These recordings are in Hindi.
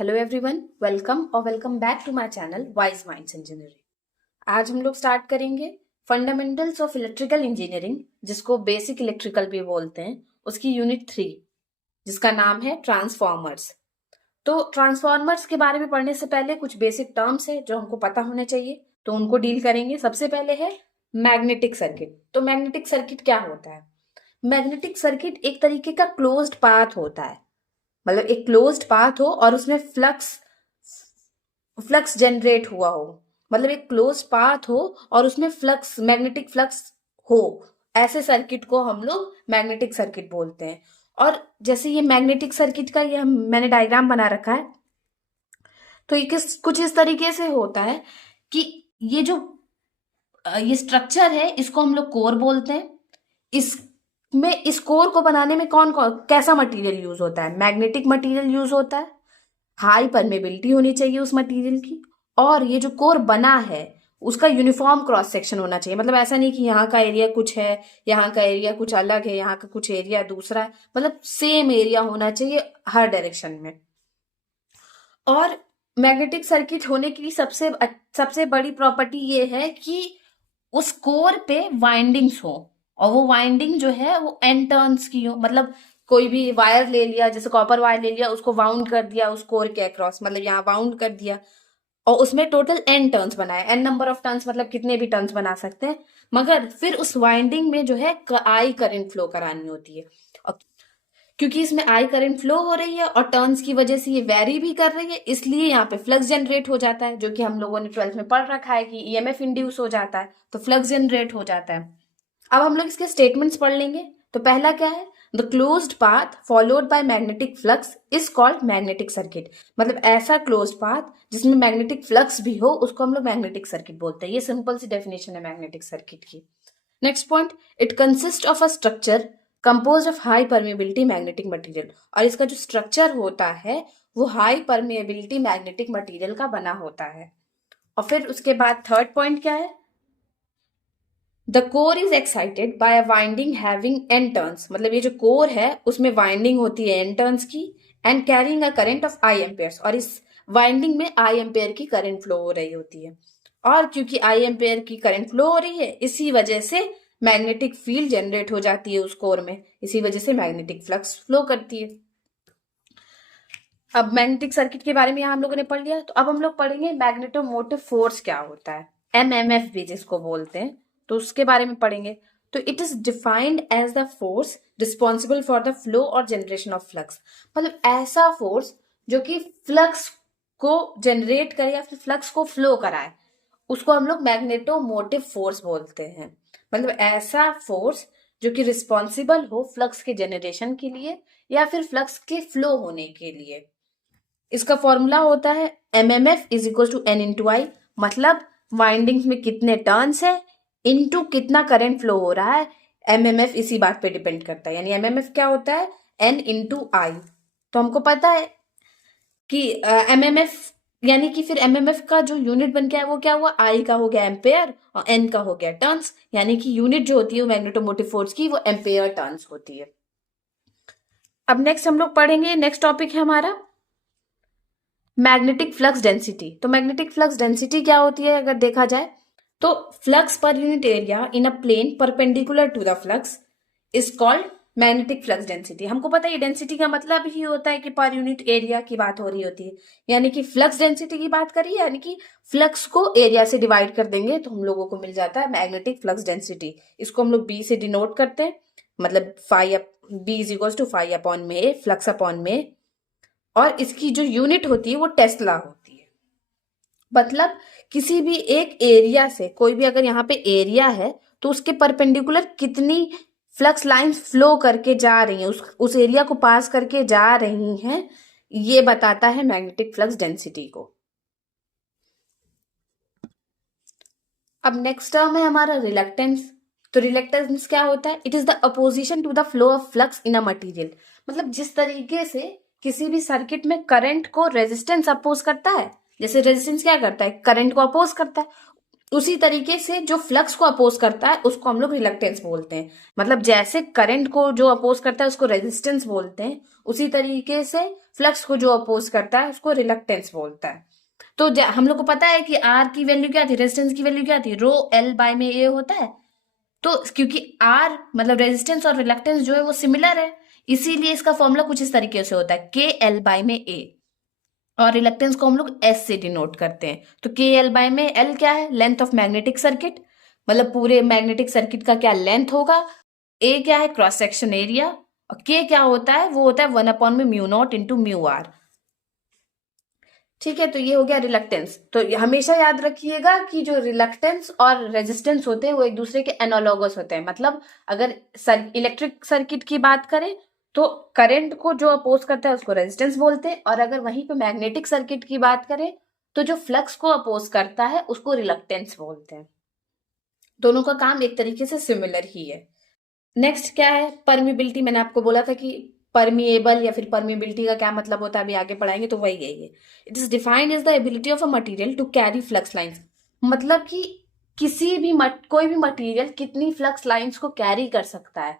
Hello everyone, welcome back to my channel Wise Minds Engineering. आज हम लोग स्टार्ट करेंगे फंडामेंटल्स ऑफ इलेक्ट्रिकल इंजीनियरिंग, जिसको बेसिक इलेक्ट्रिकल भी बोलते हैं, उसकी यूनिट 3, जिसका नाम है ट्रांसफॉर्मर्स। तो ट्रांसफॉर्मर्स के बारे में पढ़ने से पहले कुछ बेसिक टर्म्स है जो हमको पता होने चाहिए, तो उनको डील करेंगे। सबसे पहले है मैग्नेटिक सर्किट। तो मैग्नेटिक सर्किट क्या होता है? मैग्नेटिक सर्किट एक तरीके का क्लोज्ड पाथ होता है, मतलब एक क्लोज्ड पाथ हो और उसमें फ्लक्स फ्लक्स जनरेट हुआ हो, मतलब एक क्लोज पाथ हो और उसमें फ्लक्स, मैग्नेटिक फ्लक्स हो, ऐसे सर्किट को हम लोग मैग्नेटिक सर्किट बोलते हैं। और जैसे ये मैग्नेटिक सर्किट का ये मैंने डायग्राम बना रखा है, तो ये कुछ इस तरीके से होता है कि ये जो ये स्ट्रक्चर है, इसको हम लोग कोर बोलते हैं। इसमें इस कोर को बनाने में कौन कौन कैसा मटेरियल यूज होता है? मैग्नेटिक मटेरियल यूज होता है, हाई परमेबिलिटी होनी चाहिए उस मटेरियल की, और ये जो कोर बना है उसका यूनिफॉर्म क्रॉस सेक्शन होना चाहिए। मतलब ऐसा नहीं कि यहाँ का एरिया कुछ है, यहाँ का एरिया कुछ अलग है, यहाँ का कुछ एरिया दूसरा है, मतलब सेम एरिया होना चाहिए हर डायरेक्शन में। और मैग्नेटिक सर्किट होने की सबसे बड़ी प्रॉपर्टी ये है कि उस कोर पे वाइंडिंग्स हो, और वो वाइंडिंग जो है वो एन टर्न्स की हो। मतलब कोई भी वायर ले लिया, जैसे कॉपर वायर ले लिया, उसको वाउंड कर दिया उस कोर के अक्रॉस, मतलब यहाँ वाउंड कर दिया, और उसमें टोटल एन टर्न्स बनाए। एन नंबर ऑफ टर्न्स मतलब कितने भी टर्न्स बना सकते हैं, मगर फिर उस वाइंडिंग में जो है आई करंट फ्लो करानी होती है। और क्योंकि इसमें आई करंट फ्लो हो रही है और टर्न्स की वजह से ये वेरी भी कर रही है, इसलिए यहाँ पे फ्लक्स जनरेट हो जाता है, जो कि हम लोगों ने 12th में पढ़ रखा है कि ईएमएफ इंड्यूस हो जाता है, तो फ्लक्स जनरेट हो जाता है। अब हम लोग इसके स्टेटमेंट्स पढ़ लेंगे। तो पहला क्या है? The closed path followed by magnetic flux is called magnetic circuit. मतलब ऐसा क्लोज्ड पाथ जिसमें मैग्नेटिक फ्लक्स भी हो, उसको हम लोग मैग्नेटिक सर्किट बोलते हैं। ये सिंपल सी डेफिनेशन है मैग्नेटिक सर्किट की। Next point, it consist of a structure compose of high permeability magnetic material. और इसका जो स्ट्रक्चर होता है वो हाई परमेबिलिटी मैग्नेटिक मटेरियल का बना होता है। और फिर उसके बाद थर्ड पॉइंट क्या है? The core is excited by a winding having an turns. मतलब ये जो कोर है उसमें वाइंडिंग होती है एन टर्न्स की, and carrying a current of I Ampere's. और इस वाइंडिंग में आई एम्पेयर की करंट फ्लो हो रही होती है, और क्योंकि आई एम्पेयर की करंट फ्लो हो रही है, इसी वजह से मैग्नेटिक फील्ड जनरेट हो जाती है उस कोर में, इसी वजह से मैग्नेटिक फ्लक्स फ्लो करती है। अब मैग्नेटिक सर्किट के बारे में यहाँ हम लोगों ने पढ़ लिया, तो अब हम लोग पढ़ेंगे मैग्नेटोमोटिव फोर्स क्या होता है, एमएमएफ भी जिसको बोलते हैं, तो उसके बारे में पढ़ेंगे। तो it is defined as the force responsible for the flow और जनरेशन ऑफ फ्लक्स। मतलब ऐसा फोर्स जो कि फ्लक्स को जनरेट करे या फिर फ्लक्स को फ्लो कराए, उसको हम लोग मैग्नेटोमोटिव फोर्स बोलते हैं। मतलब ऐसा फोर्स जो कि रिस्पॉन्सिबल हो फ्लक्स के जनरेशन के लिए या फिर फ्लक्स के फ्लो होने के लिए। इसका फॉर्मूला होता है MMF is equal to N into I. मतलब वाइंडिंग्स में कितने टर्न्स है इनटू कितना करंट फ्लो हो रहा है, एमएमएफ इसी बात पे डिपेंड करता है। यानी एमएमएफ क्या होता है? एन इंटू आई। तो हमको पता है कि एमएमएफ यानी कि फिर एमएमएफ का जो यूनिट बन गया है वो क्या हुआ? आई का हो गया एम्पेयर और एन का हो गया टर्न्स। यानी कि यूनिट जो होती है मैग्नेटोमोटिव फोर्स की, वो एम्पेयर टर्न्स होती है। अब नेक्स्ट हम लोग पढ़ेंगे, नेक्स्ट टॉपिक है हमारा मैग्नेटिक फ्लक्स डेंसिटी। तो मैग्नेटिक फ्लक्स डेंसिटी क्या होती है अगर देखा जाए, तो flux per unit area in a plane perpendicular to the flux is called magnetic flux density. हमको पता है डेंसिटी का मतलब ही होता है कि पर यूनिट एरिया की बात हो रही होती है, यानी कि फ्लक्स डेंसिटी की बात करिए, यानी कि फ्लक्स को एरिया से डिवाइड कर देंगे तो हम लोगों को मिल जाता है मैग्नेटिक फ्लक्स डेंसिटी। इसको हम लोग बी से डिनोट करते हैं, मतलब B is equal to phi upon में ए, फ्लक्स अपॉन में, और इसकी जो यूनिट होती है वो टेस्ला होती है। मतलब किसी भी एक एरिया से, कोई भी अगर यहाँ पे एरिया है तो उसके परपेंडिकुलर कितनी फ्लक्स लाइंस फ्लो करके जा रही हैं, उस एरिया को पास करके जा रही हैं, ये बताता है मैग्नेटिक फ्लक्स डेंसिटी को। अब नेक्स्ट टर्म है हमारा रिलक्टेंस। तो रिलक्टेंस क्या होता है? It is the opposition to the flow of flux in a material. मतलब जिस तरीके से किसी भी सर्किट में करंट को रेजिस्टेंस अपोज करता है, जैसे रेजिस्टेंस क्या करता है? करंट को अपोज करता है, उसी तरीके से जो फ्लक्स को अपोज करता है उसको हम लोग रिलक्टेंस बोलते हैं। मतलब जैसे करंट को जो अपोज करता है उसको रेजिस्टेंस बोलते हैं, उसी तरीके से फ्लक्स को जो अपोज करता है उसको रिलक्टेंस बोलता है। तो हम लोग को पता है कि आर की वैल्यू क्या थी, रेजिस्टेंस की वैल्यू क्या थी, रो एल बाय में ए होता है। तो क्योंकि आर मतलब रेजिस्टेंस और रिलक्टेंस जो है वो सिमिलर है, इसीलिए इसका फॉर्मूला कुछ इस तरीके से होता है, के एल बाय में ए, और रिलक्टेंस को हम लोग एस से डिनोट करते हैं। तो के एल बाय में एल क्या है, लेंथ ऑफ मैग्नेटिक सर्किट, मतलब पूरे मैग्नेटिक सर्किट का क्या लेंथ होगा। ए क्या है, क्रॉस सेक्शन एरिया। और के क्या होता है, वो होता है 1 में mu naught into mu R. ठीक है, तो ये हो गया रिलक्टेंस। तो हमेशा याद रखिएगा कि जो रिलक्टेंस और रेजिस्टेंस होते हैं वो एक दूसरे के एनालॉगस होते हैं। मतलब अगर इलेक्ट्रिक सर्किट की बात करें तो करंट को जो अपोज करता है उसको रेजिस्टेंस बोलते हैं, और अगर वहीं पे मैग्नेटिक सर्किट की बात करें तो जो फ्लक्स को अपोज करता है उसको रिलक्टेंस बोलते हैं। दोनों का काम एक तरीके से सिमिलर ही है। नेक्स्ट क्या है, परमिबिलिटी। मैंने आपको बोला था कि परमिएबल या फिर परमिबिलिटी का क्या मतलब होता है, अभी आगे पढ़ाएंगे, तो वही है ये। It is defined as the ability of a material to carry flux lines. मतलब कि किसी भी कोई भी मटेरियल कितनी फ्लक्स लाइंस को कैरी कर सकता है,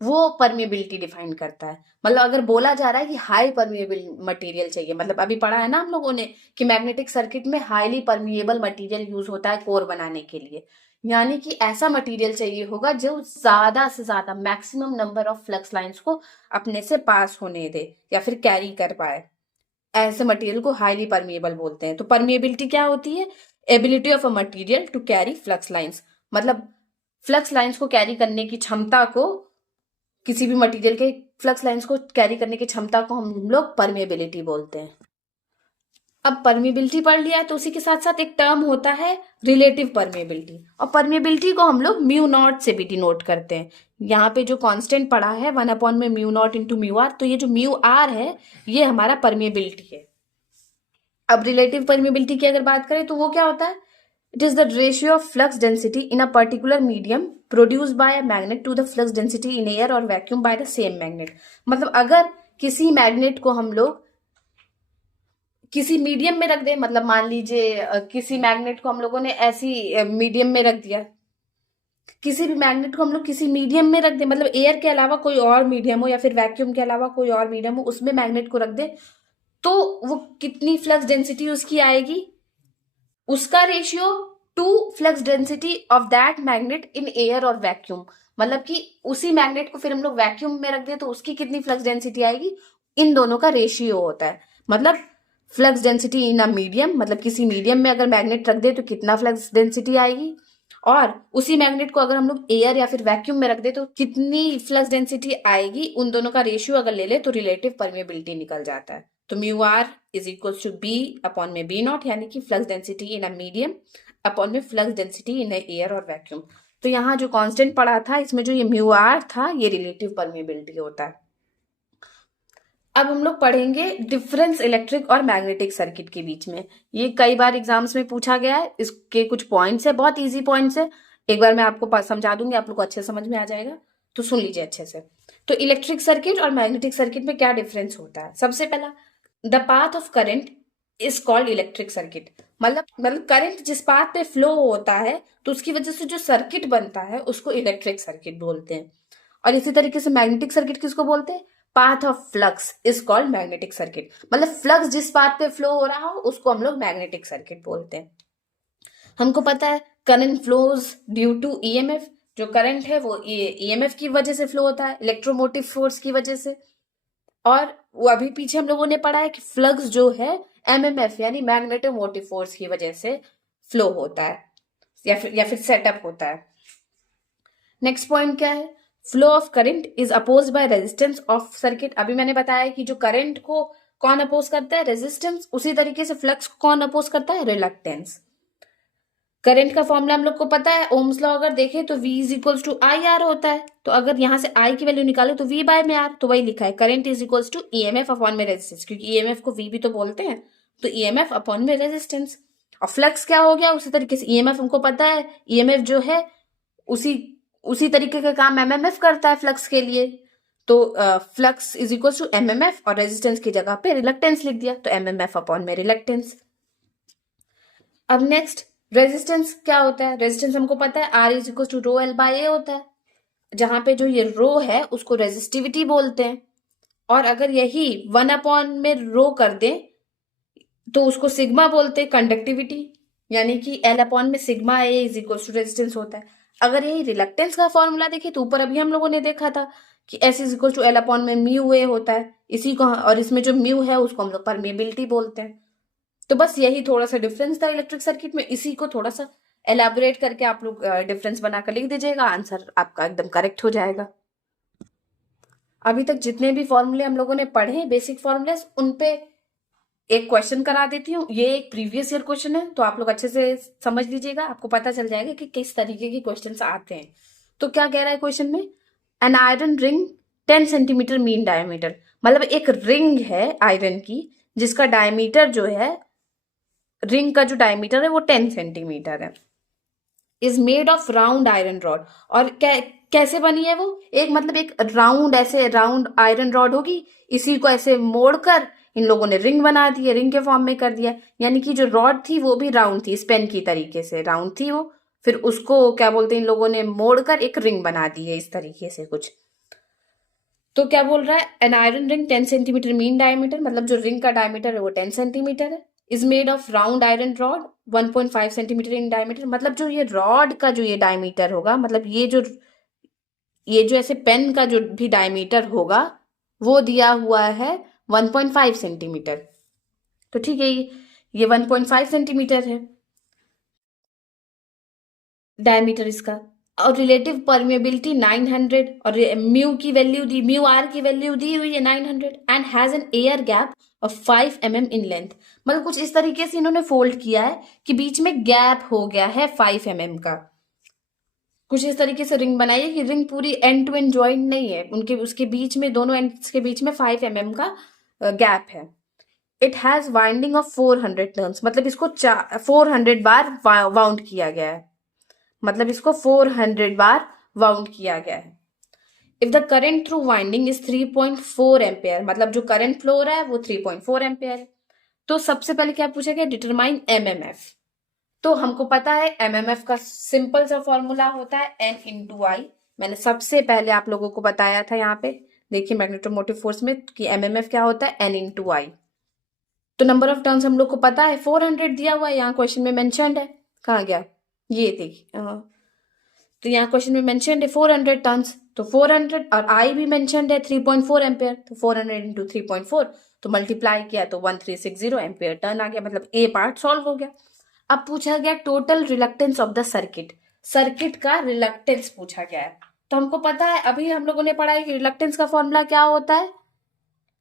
वो परमिएबिलिटी डिफाइन करता है। मतलब अगर बोला जा रहा है कि हाई परमिएबल मटेरियल चाहिए, मतलब अभी पढ़ा है ना हम लोगों ने कि मैग्नेटिक सर्किट में हाईली परमिएबल मटेरियल यूज होता है कोर बनाने के लिए, यानी कि ऐसा मटेरियल चाहिए होगा जो ज्यादा से ज्यादा maximum number of flux lines को अपने से पास होने दे या फिर कैरी कर पाए। ऐसे मटेरियल को हाईली परमिएबल बोलते हैं। तो परमिएबिलिटी क्या होती है, ability of a material to carry flux lines. मतलब फ्लक्स लाइंस को कैरी करने की क्षमता को, किसी भी मटेरियल के फ्लक्स लाइंस को कैरी करने की क्षमता को हम लोग परमिएबिलिटी बोलते हैं। अब परमिएबिलिटी पढ़ लिया है तो उसी के साथ साथ एक टर्म होता है रिलेटिव परमिएबिलिटी, और परमिएबिलिटी को हम लोग म्यू नॉट से भी डिनोट करते हैं। यहाँ पे जो कांस्टेंट पढ़ा है 1 में mu naught into mu R, तो ये जो म्यू आर है ये हमारा परमिएबिलिटी है। अब रिलेटिव परमिएबिलिटी की अगर बात करें तो वो क्या होता है, it is the ratio of flux density in a particular medium produced by a magnet to the flux density in air और vacuum by the same magnet. मतलब अगर किसी मैग्नेट को हम लोग किसी मीडियम में रख दे, मतलब मान लीजिए किसी मैग्नेट को हम लोगों ने ऐसी मीडियम में रख दिया, किसी भी मैग्नेट को हम लोग किसी मीडियम में रख दे, मतलब एयर के अलावा कोई और मीडियम हो या फिर वैक्यूम के अलावा कोई और मीडियम हो, उसमें मैग्नेट को रख दे, तो वो कितनी फ्लक्स डेंसिटी उसकी आएगी, उसका ratio two flux density of that magnet in air और वैक्यूम। मतलब कि उसी मैग्नेट को फिर हम लोग वैक्यूम में रख दे तो उसकी कितनी फ्लक्स डेंसिटी आएगी, इन दोनों का रेशियो होता है। मतलब flux density in a medium, मतलब किसी मीडियम में अगर मैग्नेट रख दे तो कितना फ्लक्स डेंसिटी आएगी, और उसी मैग्नेट को अगर हम लोग एयर या फिर वैक्यूम में रख दे तो कितनी फ्लक्स डेंसिटी आएगी, उन दोनों का रेशियो अगर ले ले तो रिलेटिव परमिएबिलिटी निकल जाता है। तो mu R is equal to B upon में बी नॉट, यानी कि flux density in a medium upon में फ्लक्स डेंसिटी इन एयर और वैक्यूम। तो यहाँ जो कांस्टेंट पढ़ा था इसमें जो ये म्यू आर था ये रिलेटिव परमिएबिलिटी होता है। अब हम लोग पढ़ेंगे डिफरेंस इलेक्ट्रिक और मैग्नेटिक सर्किट के बीच में। ये कई बार एग्जाम्स में पूछा गया है, इसके कुछ पॉइंट्स है, बहुत इजी पॉइंट्स है। एक बार मैं आपको समझा दूंगी, आप लोग को अच्छे समझ में आ जाएगा, तो सुन लीजिए अच्छे से। तो इलेक्ट्रिक सर्किट और मैग्नेटिक सर्किट में क्या डिफरेंस होता है, सबसे पहला, the path of current is called electric circuit. मतलब करंट जिस पाथ पे फ्लो होता है तो उसकी वजह से जो सर्किट बनता है उसको इलेक्ट्रिक सर्किट बोलते हैं। और इसी तरीके से मैग्नेटिक सर्किट किसको बोलते हैं, path of flux is called magnetic circuit. मतलब फ्लक्स जिस पाथ पे फ्लो हो रहा हो उसको हम लोग मैग्नेटिक सर्किट बोलते हैं। हमको पता है current flows due to EMF, जो करंट है वो ईएमएफ की वजह से फ्लो होता है, इलेक्ट्रोमोटिव फोर्स की वजह से। और वो अभी पीछे हम लोगों ने पढ़ा है कि फ्लक्स जो है एमएमएफ यानी मैग्नेटोमोटिव फोर्स की वजह से फ्लो होता है या फिर सेटअप होता है। नेक्स्ट पॉइंट क्या है, flow of current is oppose by resistance of circuit. अभी मैंने बताया कि जो करंट को कौन अपोज करता है, रेजिस्टेंस, उसी तरीके से फ्लक्स को कौन अपोज करता है, रिलक्टेंस। करंट का फॉर्मूला हम लोग को पता है, ओम्स लॉ अगर देखें तो V is equals to I R होता है। तो अगर यहां से I की वैल्यू निकाले तो V बाय में R, तो वही लिखा है current is equals to EMF upon में रेजिस्टेंस, क्योंकि ईएमएफ को V भी तो बोलते हैं, तो ईएमएफ अपॉन में रेजिस्टेंस। और फ्लक्स क्या हो गया, उसी तरीके से ईएमएफ हमको पता है, ईएमएफ जो है उसी उसी तरीके का काम एमएमएफ करता है फ्लक्स के लिए। तो flux is equal to MMF, और रेजिस्टेंस की जगह पे रिलक्टेंस लिख दिया, तो एमएमएफ अपॉन में रिलक्टेंस। अब नेक्स्ट, रेजिस्टेंस क्या होता है? रेजिस्टेंस हमको पता है R is equal to rho L by A होता है, जहां पे जो ये रो है उसको रेजिस्टिविटी बोलते हैं, और अगर यही 1 अपॉन में रो कर दे तो उसको सिग्मा बोलते हैं, कंडक्टिविटी, यानी कि L अपॉन में sigma A is equal to resistance होता है। अगर यही रिलक्टेंस का फॉर्मूला देखे तो ऊपर अभी हम लोगों ने देखा था कि S is equal to L upon में म्यू ए होता है, इसी को, और इसमें जो म्यू है उसको हम लोग परमेबिलिटी बोलते हैं। तो बस यही थोड़ा सा डिफरेंस था इलेक्ट्रिक सर्किट में, इसी को थोड़ा सा एलैबोरेट करके आप लोग डिफरेंस बनाकर लिख दीजिएगा, आंसर आपका एकदम करेक्ट हो जाएगा। अभी तक जितने भी फॉर्मूले हम लोगों ने पढ़े हैं बेसिक फॉर्मूले, उन पे एक क्वेश्चन करा देती हूँ। ये एक प्रीवियस ईयर क्वेश्चन है, तो आप लोग अच्छे से समझ लीजिएगा, आपको पता चल जाएगा कि किस तरीके के क्वेश्चन आते हैं। तो क्या कह रहा है क्वेश्चन में? An iron ring 10 centimetre mean diameter, मतलब एक रिंग है आयरन की जिसका डायमीटर जो है, रिंग का जो डायमीटर है वो 10 सेंटीमीटर है, is made of round iron rod. और कैसे बनी है वो? एक मतलब एक राउंड, ऐसे राउंड आयरन रॉड होगी, इसी को ऐसे मोड़कर इन लोगों ने रिंग बना दी है, रिंग के फॉर्म में कर दिया, यानी कि जो रॉड थी वो भी राउंड थी, स्पेन की तरीके से राउंड थी वो, फिर उसको क्या बोलते हैं, इन लोगों ने मोड़कर एक रिंग बना दी है इस तरीके से कुछ। तो क्या बोल रहा है? An iron ring 10 centimetre mean diameter, मतलब जो रिंग का डायमीटर है वो 10 सेंटीमीटर है, is made of round iron rod 1.5 centimetre in diameter, मतलब जो ये रॉड का जो ये डायमीटर होगा, मतलब ये जो ऐसे पेन का जो भी डायमीटर होगा वो दिया हुआ है 1.5 सेंटीमीटर। तो ठीक है, ये 1.5 सेंटीमीटर है डायमीटर इसका, और रिलेटिव परमेबिलिटी 900, और म्यू की वैल्यू दी, म्यू आर की वैल्यू दी हुई है 900, and has an air gap of 5 mm in length, मतलब कुछ इस तरीके से इन्होंने फोल्ड किया है कि बीच में गैप हो गया है 5 mm का। कुछ इस तरीके से रिंग बनाई है कि रिंग पूरी एंड टू एंड ज्वाइंट नहीं है, उनके उसके बीच में, दोनों एंड्स के बीच में 5 mm का गैप है। It has winding of 400 turns, मतलब इसको 400 बार वाउंड किया गया है, मतलब इसको 400 बार वाउंड किया गया है। If the current through winding is 3.4 ampere, मतलब जो करंट फ्लो हो रहा है वो 3.4 एम्पेयर है। तो सबसे पहले क्या पूछा गया? Determine MMF. तो हमको पता है एमएमएफ का सिंपल सा फॉर्मूला होता है एन इंटू आई, मैंने सबसे पहले आप लोगों को बताया था यहाँ पे, देखिए मैग्नेटोमोटिव फोर्स में, कि एमएमएफ क्या होता है? एन इंटू आई। तो नंबर ऑफ टर्न्स हम लोग को पता है 400 दिया हुआ है, यहाँ क्वेश्चन में मेंशन्ड है, कहाँ गया? ये देखिए, तो यहाँ क्वेश्चन में मेंशन्ड है 400 टर्न्स, तो 400, और आई भी मेंशन्ड है 3.4 एम्पेयर, तो 400 इंटू 3.4, तो मल्टीप्लाई किया तो 1360 एम्पेयर टर्न आ गया, मतलब ए पार्ट सॉल्व हो गया। अब पूछा गया total reluctance of the circuit, circuit का रिलक्टेंस पूछा गया है। तो हमको पता है, अभी हम लोगों ने पढ़ा है कि रिलक्टेंस का फॉर्मूला क्या होता है?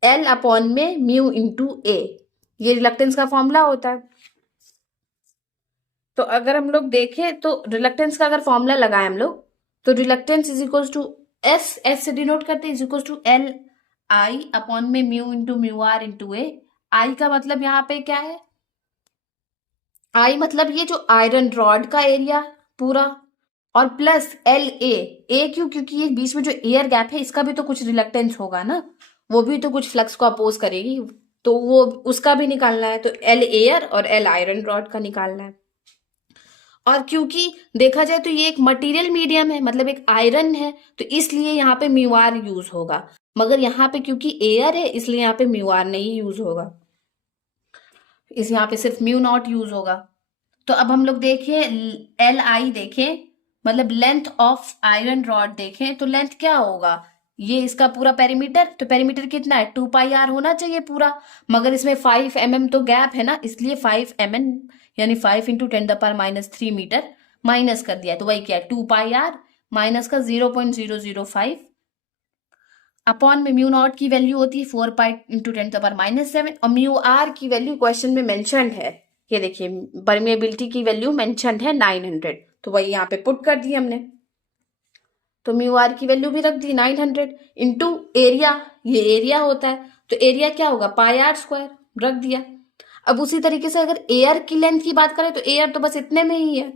एल अपॉन में म्यू इंटू ए, ये रिलक्टेंस का फॉर्मूला होता है। तो अगर हम लोग देखें तो रिलक्टेंस का अगर फॉर्मूला लगाए हम लोग, तो reluctance is equal to S से डिनोट करते हैं, is equal to L I upon में mu into mu R into A. I का मतलब यहाँ पे क्या है? आई मतलब ये जो आयरन रॉड का एरिया पूरा, और प्लस एल ए क्यों? क्योंकि ये बीच में जो एयर गैप है इसका भी तो कुछ रिलक्टेंस होगा ना, वो भी तो कुछ फ्लक्स को अपोज करेगी, तो वो उसका भी निकालना है, तो एल एयर और एल आयरन रॉड का निकालना है। और क्योंकि देखा जाए तो ये एक मटेरियल मीडियम है, मतलब एक आयरन है, तो इसलिए यहाँ पे म्यू आर यूज होगा, मगर यहाँ पे क्योंकि एयर है इसलिए यहाँ पे म्यू आर नहीं यूज होगा, इस यहाँ पे सिर्फ म्यू नॉट यूज होगा। तो अब हम लोग देखें, एल आई देखें, मतलब लेंथ ऑफ आयरन रॉड देखें, तो लेंथ क्या होगा? ये इसका पूरा पेरीमीटर, तो पेरीमीटर कितना है? 2πr होना चाहिए पूरा, मगर इसमें 5 mm तो गैप है ना, इसलिए 5 mm यानी 5 इंटू 10⁻³ मीटर माइनस कर दिया, तो वही क्या है? 2πr माइनस का 0.005 अपॉन में म्यू नॉट की वैल्यू होती है 4π इंटू 10⁻⁷, और म्यू आर की वैल्यू क्वेश्चन में मेंशन्ड है, ये देखिए परमेबिलिटी की वैल्यू मेंशन्ड है 900, तो वही यहाँ पे पुट कर दी हमने, तो म्यू आर की वैल्यू भी रख दी 900 इंटू एरिया, ये एरिया होता है, तो एरिया क्या होगा? πr² रख दिया। अब उसी तरीके से अगर एयर की लेंथ की बात करें तो एयर तो बस इतने में ही है,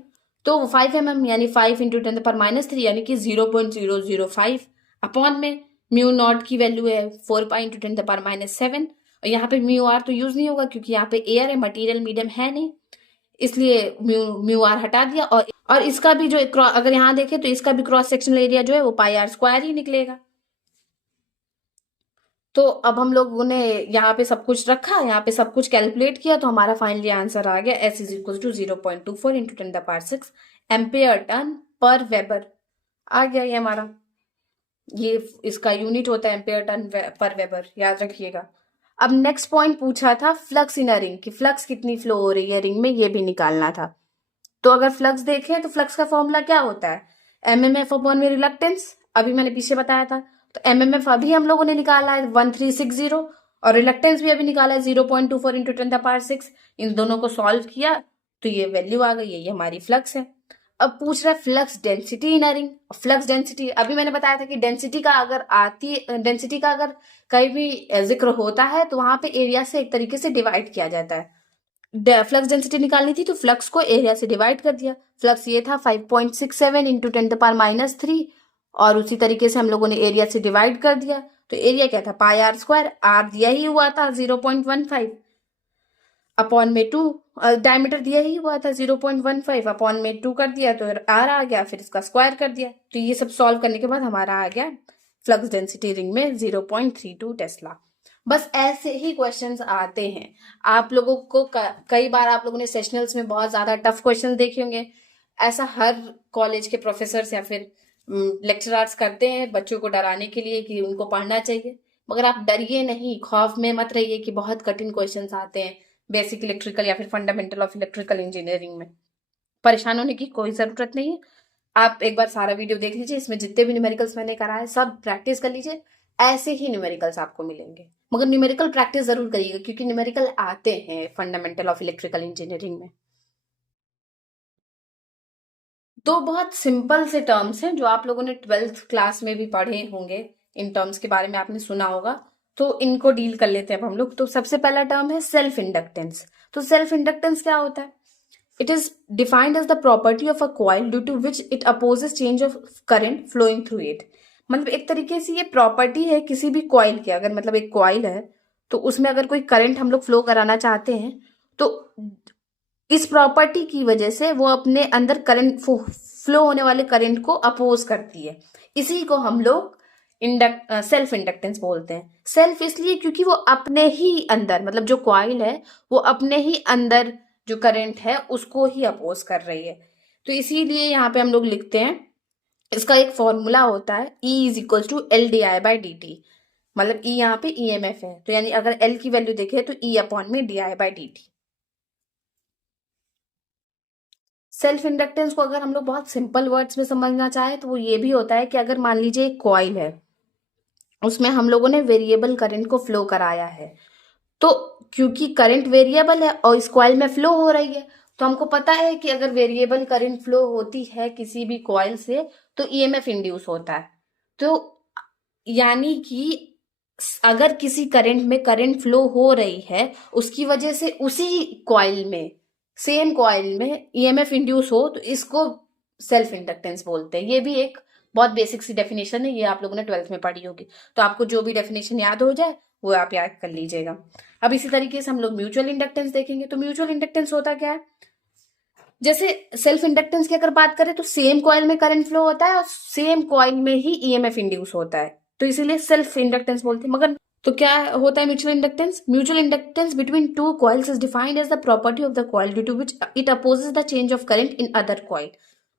तो 5 mm यानी 5 इंटू 10⁻³ यानी कि 0.005 अपॉन में म्यू नॉट की वैल्यू है 4π इंटू 10⁻⁷, और यहाँ पे म्यू आर तो यूज नहीं होगा क्योंकि यहाँ पे एयर है, मटेरियल मीडियम है नहीं, इसलिए म्यू आर हटा दिया, और इसका भी जो अगर यहाँ देखें तो इसका भी क्रॉस सेक्शनल एरिया जो है वो पाई आर स्क्वायर ही निकलेगा। तो अब हम लोगों ने यहाँ पे सब कुछ रखा, यहाँ पे सब कुछ कैलकुलेट किया, तो हमारा फाइनली आंसर आ गया S is equal to 0.24 into 10⁶ ampere turn per weber आ गया। ये हमारा ये इसका यूनिट होता है एम्पेयर टन पर वेबर, याद रखिएगा। अब नेक्स्ट पॉइंट पूछा था फ्लक्स इन अ रिंग, कि फ्लक्स कितनी फ्लो हो रही है रिंग में, ये भी निकालना था। तो अगर फ्लक्स देखें तो फ्लक्स का फॉर्मूला क्या होता है, एमएमएफ अपॉन में रिलक्टेंस, अभी मैंने पीछे बताया था। तो एमएमएफ अभी हम लोगों ने निकाला है 1360, और रिलक्टेंस भी अभी निकाला है 0.24 इंटू 10⁶। इन दोनों को सॉल्व किया तो ये वैल्यू आ गई, ये हमारी फ्लक्स है। अब पूछ रहा है flux density in a ring. Flux density अभी मैंने बताया था कि डेंसिटी का अगर कहीं भी जिक्र होता है तो वहां पे एरिया से एक तरीके से डिवाइड किया जाता है। फ्लक्स डेंसिटी निकालनी थी तो फ्लक्स को एरिया से डिवाइड कर दिया। फ्लक्स ये था 5.67 इंटू 10⁻³ और उसी तरीके से हम लोगों ने एरिया से डिवाइड कर दिया। तो एरिया क्या था, पाई आर स्क्वायर, आर दिया ही हुआ था 0.15 अपॉन में 2, डायमीटर दिया ही हुआ था 0.15 अपॉन में 2 कर दिया तो आर आ गया, फिर इसका स्क्वायर कर दिया। तो ये सब सॉल्व करने के बाद हमारा आ गया फ्लक्स डेंसिटी रिंग में 0.32 टेस्ला। बस ऐसे ही क्वेश्चंस आते हैं आप लोगों को। कई बार आप लोगों ने सेशनल्स में बहुत ज्यादा टफ क्वेश्चंस देखे होंगे। ऐसा हर कॉलेज के प्रोफेसर्स या फिर लेक्चरर्स करते हैं बच्चों को डराने के लिए कि उनको पढ़ना चाहिए, मगर आप डरिए नहीं, खौफ में मत रहिए कि बहुत कठिन क्वेश्चंस आते हैं बेसिक इलेक्ट्रिकल या फिर फंडामेंटल ऑफ इलेक्ट्रिकल इंजीनियरिंग में। परेशान होने की कोई जरूरत नहीं है। आप एक बार सारा वीडियो देख लीजिए, इसमें जितने भी न्यूमेरिकल्स मैंने कराए सब प्रैक्टिस कर लीजिए, ऐसे ही न्यूमेरिकल्स आपको मिलेंगे। मगर न्यूमेरिकल प्रैक्टिस जरूर करिएगा क्योंकि न्यूमेरिकल आते हैं फंडामेंटल ऑफ इलेक्ट्रिकल इंजीनियरिंग में। दो बहुत सिंपल से टर्म्स हैं जो आप लोगों ने 12th क्लास में भी पढ़े होंगे, इन टर्म्स के बारे में आपने सुना होगा, तो इनको डील कर लेते हैं अब हम लोग। तो सबसे पहला टर्म है सेल्फ इंडक्टेंस। तो सेल्फ इंडक्टेंस क्या होता है, it is defined as the property of a coil due to which it opposes change of current flowing through it. मतलब एक तरीके से ये प्रॉपर्टी है किसी भी कॉइल की, अगर मतलब एक कॉइल है तो उसमें अगर कोई करंट हम लोग फ्लो कराना चाहते हैं तो इस प्रॉपर्टी की वजह से वो अपने अंदर करंट फ्लो होने वाले करंट को अपोज करती है। इसी को हम लोग सेल्फ इंडक्टेंस बोलते हैं। सेल्फ इसलिए क्योंकि वो अपने ही अंदर, मतलब जो कॉइल है वो अपने ही अंदर जो करंट है उसको ही अपोज कर रही है। तो इसीलिए यहाँ पे हम लोग लिखते हैं, इसका एक फॉर्मूला होता है E is equal to LdI/dt। मतलब E यहाँ पे EMF है, तो यानी अगर L की वैल्यू देखे तो E अपॉन में DI/dt। सेल्फ इंडक्टेंस को अगर हम लोग बहुत सिंपल वर्ड्स में समझना चाहे तो वो ये भी होता है कि अगर मान लीजिए एक कॉइल है, उसमें हम लोगों ने वेरिएबल करंट को फ्लो कराया है, तो क्योंकि करंट वेरिएबल है और इस कॉइल में फ्लो हो रही है, तो हमको पता है कि अगर वेरिएबल करंट फ्लो होती है किसी भी कॉइल से तो ईएमएफ इंड्यूस होता है। तो यानी कि अगर किसी करंट में करंट फ्लो हो रही है उसकी वजह से उसी कॉइल में, सेम कॉइल में ईएमएफ इंड्यूस हो, तो इसको सेल्फ इंडक्टेंस बोलते हैं। ये भी एक बहुत बेसिक सी डेफिनेशन है, ये आप लोगों ने 12th में पढ़ी होगी, तो आपको जो भी डेफिनेशन याद हो जाए वो आप याद कर लीजिएगा। अब इसी तरीके से हम लोग म्यूचुअल इंडक्टेंस देखेंगे। तो म्यूचुअल इंडक्टेंस होता क्या है, जैसे सेल्फ इंडक्टेंस की अगर बात करें तो सेम कॉइल में करंट फ्लो होता है और सेम कॉइल में ही ईएमएफ इंड्यूस होता है, तो इसीलिए सेल्फ इंडक्टेंस बोलते हैं। मगर तो क्या होता है mutual inductance? Mutual inductance between two coils is defined as the property of the coil due to which it opposes the change of current in other coil.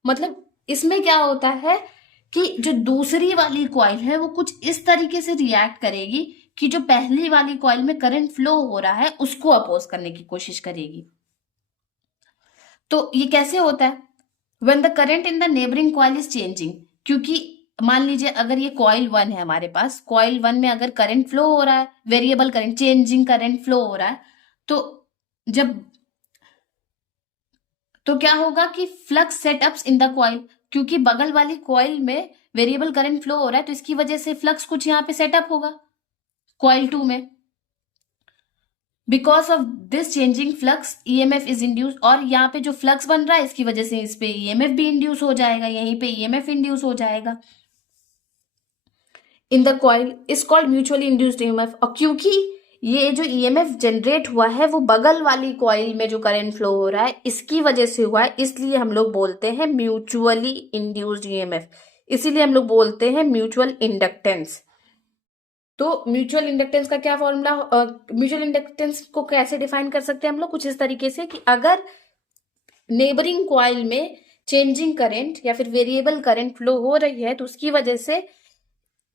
मतलब इसमें क्या होता है कि जो दूसरी वाली कॉइल है वो कुछ इस तरीके से रिएक्ट करेगी कि जो पहली वाली कॉइल में करंट फ्लो हो रहा है उसको अपोज करने की कोशिश करेगी। तो ये कैसे होता है, when the current in the neighbouring coil is changing, क्योंकि मान लीजिए अगर ये कॉइल 1 है हमारे पास, कॉइल 1 में अगर करंट फ्लो हो रहा है, variable current, changing current flow हो रहा है, तो क्या होगा कि flux setups in the coil, क्योंकि बगल वाली कॉइल में वेरिएबल करंट फ्लो हो रहा है तो इसकी वजह से फ्लक्स कुछ यहाँ पे सेटअप होगा कॉइल 2 में। Because of this changing flux EMF is induce, और यहाँ पे जो फ्लक्स बन रहा है इसकी वजह से इस पे ईएमएफ भी इंड्यूस हो जाएगा, यहीं पे ईएमएफ इंड्यूस हो जाएगा in the coil is called mutually induced EMF. और क्योंकि ये जो ईएमएफ जनरेट हुआ है वो बगल वाली कॉइल में जो करंट फ्लो हो रहा है इसकी वजह से हुआ है, इसलिए हम लोग बोलते हैं म्यूचुअली इंड्यूस्ड ईएमएफ। इसीलिए हम लोग बोलते हैं म्यूचुअल इंडक्टेंस। तो म्यूचुअल इंडक्टेंस का क्या फॉर्मूला, म्यूचुअल इंडक्टेंस को कैसे डिफाइन कर सकते हैं हम लोग, कुछ इस तरीके से कि अगर नेबरिंग कॉइल में चेंजिंग करंट या फिर वेरिएबल करंट फ्लो हो रही है तो उसकी वजह से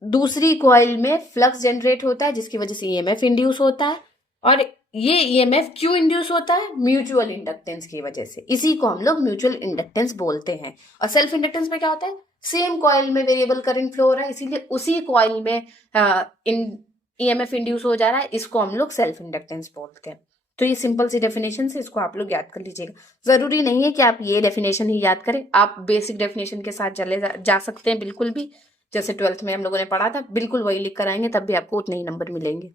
दूसरी कॉइल में फ्लक्स जनरेट होता है, जिसकी वजह से ईएमएफ इंड्यूस होता है। और ये ईएमएफ क्यों इंड्यूस होता है? म्यूचुअल इंडक्टेंस की वजह से। इसी को हम लोग म्यूचुअल इंडक्टेंस बोलते हैं। और सेल्फ इंडक्टेंस में क्या होता है? सेम कॉइल में वेरिएबल करंट फ्लो हो रहा है, इसीलिए उसी कॉइल में ईएमएफ इंड्यूस हो जा रहा है, इसको हम लोग सेल्फ इंडक्टेंस बोलते हैं। तो ये सिंपल सी डेफिनेशन से इसको आप लोग याद कर लीजिएगा। जरूरी नहीं है कि आप ये डेफिनेशन ही याद करें, आप बेसिक डेफिनेशन के साथ चले जा सकते हैं बिल्कुल भी। जैसे 12th में हम लोगों ने पढ़ा था, बिल्कुल वही लिख कर आएंगे, तब भी आपको उतने ही नंबर मिलेंगे।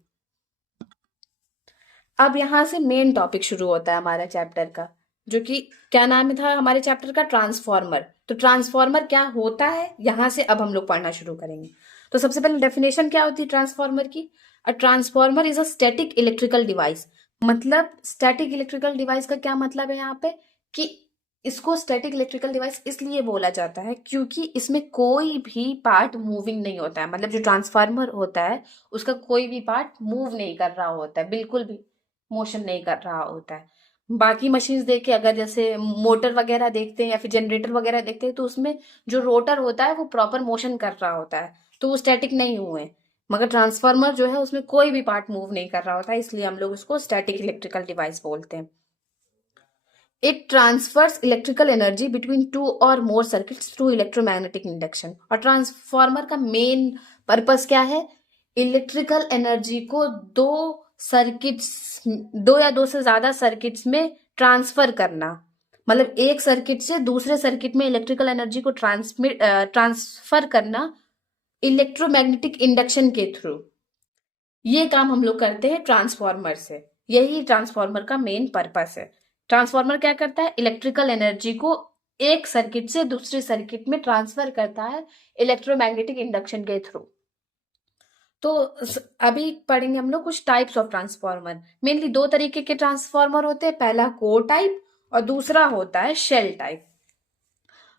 अब यहाँ से मेन टॉपिक शुरू होता है हमारा चैप्टर का, जो कि क्या नाम था हमारे चैप्टर का? ट्रांसफॉर्मर। तो ट्रांसफॉर्मर क्या होता है, यहाँ से अब हम लोग पढ़ना शुरू करेंगे। तो सबसे पहले डेफिनेशन क्या होती है ट्रांसफॉर्मर की? अ transformer is a static electrical device. मतलब स्टैटिक इलेक्ट्रिकल डिवाइस का क्या मतलब है यहाँ पे, कि इसको स्टैटिक इलेक्ट्रिकल डिवाइस इसलिए बोला जाता है क्योंकि इसमें कोई भी पार्ट मूविंग नहीं होता है। मतलब जो ट्रांसफार्मर होता है उसका कोई भी पार्ट मूव नहीं कर रहा होता है, बिल्कुल भी मोशन नहीं कर रहा होता है। बाकी मशीन्स देखे, अगर जैसे मोटर वगैरह देखते हैं या फिर जनरेटर वगैरह देखते हैं, तो उसमें जो रोटर होता है वो प्रॉपर मोशन कर रहा होता है, तो वो स्टैटिक नहीं हुए। मगर ट्रांसफार्मर जो है उसमें कोई भी पार्ट मूव नहीं कर रहा होता है, इसलिए हम लोग उसको स्टैटिक इलेक्ट्रिकल डिवाइस बोलते हैं। It transfers electrical energy between two or more circuits through electromagnetic induction। और ट्रांसफॉर्मर का मेन पर्पस क्या है? इलेक्ट्रिकल एनर्जी को दो या दो से ज्यादा सर्किट्स में ट्रांसफर करना। मतलब एक सर्किट से दूसरे सर्किट में इलेक्ट्रिकल एनर्जी को ट्रांसफर करना इलेक्ट्रोमैग्नेटिक इंडक्शन के थ्रू। ये काम हम लोग करते हैं ट्रांसफॉर्मर से, यही ट्रांसफॉर्मर का मेन पर्पस है। ट्रांसफॉर्मर क्या करता है? इलेक्ट्रिकल एनर्जी को एक सर्किट से दूसरे सर्किट में ट्रांसफर करता है इलेक्ट्रोमैग्नेटिक इंडक्शन के थ्रू। तो अभी पढ़ेंगे हम लोग कुछ टाइप्स ऑफ ट्रांसफॉर्मर। मेनली दो तरीके के ट्रांसफॉर्मर होते हैं, पहला कोर टाइप और दूसरा होता है शेल टाइप।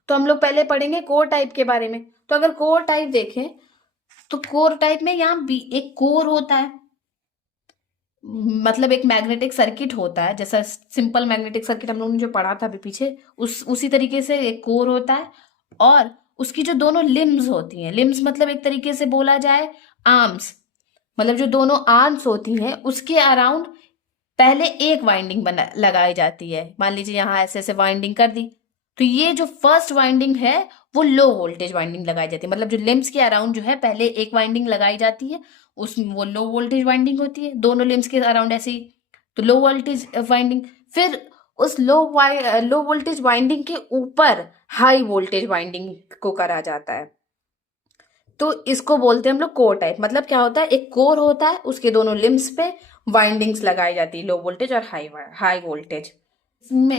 तो हम लोग पहले पढ़ेंगे कोर टाइप के बारे में। तो अगर कोर टाइप देखें तो कोर टाइप में यहाँ भी एक कोर होता है, मतलब एक मैग्नेटिक सर्किट होता है, जैसा सिंपल मैग्नेटिक सर्किट हम लोगों ने जो पढ़ा था अभी पीछे, उसी तरीके से एक कोर होता है। और उसकी जो दोनों लिम्स होती हैं, लिम्स मतलब एक तरीके से बोला जाए आर्म्स, मतलब जो दोनों आर्म्स होती हैं उसके अराउंड पहले एक वाइंडिंग बना लगाई जाती है। मान लीजिए यहाँ ऐसे ऐसे वाइंडिंग कर दी, तो ये जो फर्स्ट वाइंडिंग है वो लो वोल्टेज वाइंडिंग लगाई जाती है। मतलब जो लिम्स के अराउंड जो है पहले एक वाइंडिंग लगाई जाती है, उसमें वो लो वोल्टेज वाइंडिंग होती है, दोनों लिम्स के अराउंड ऐसे ही। तो लो वोल्टेज वाइंडिंग, फिर उस लो वोल्टेज वाइंडिंग के ऊपर हाई वोल्टेज वाइंडिंग को करा जाता है। तो इसको बोलते हैं हम लोग कोर टाइप। मतलब क्या होता है, एक कोर होता है, उसके दोनों लिम्स पे वाइंडिंग्स लगाई जाती है, लो वोल्टेज और high voltage.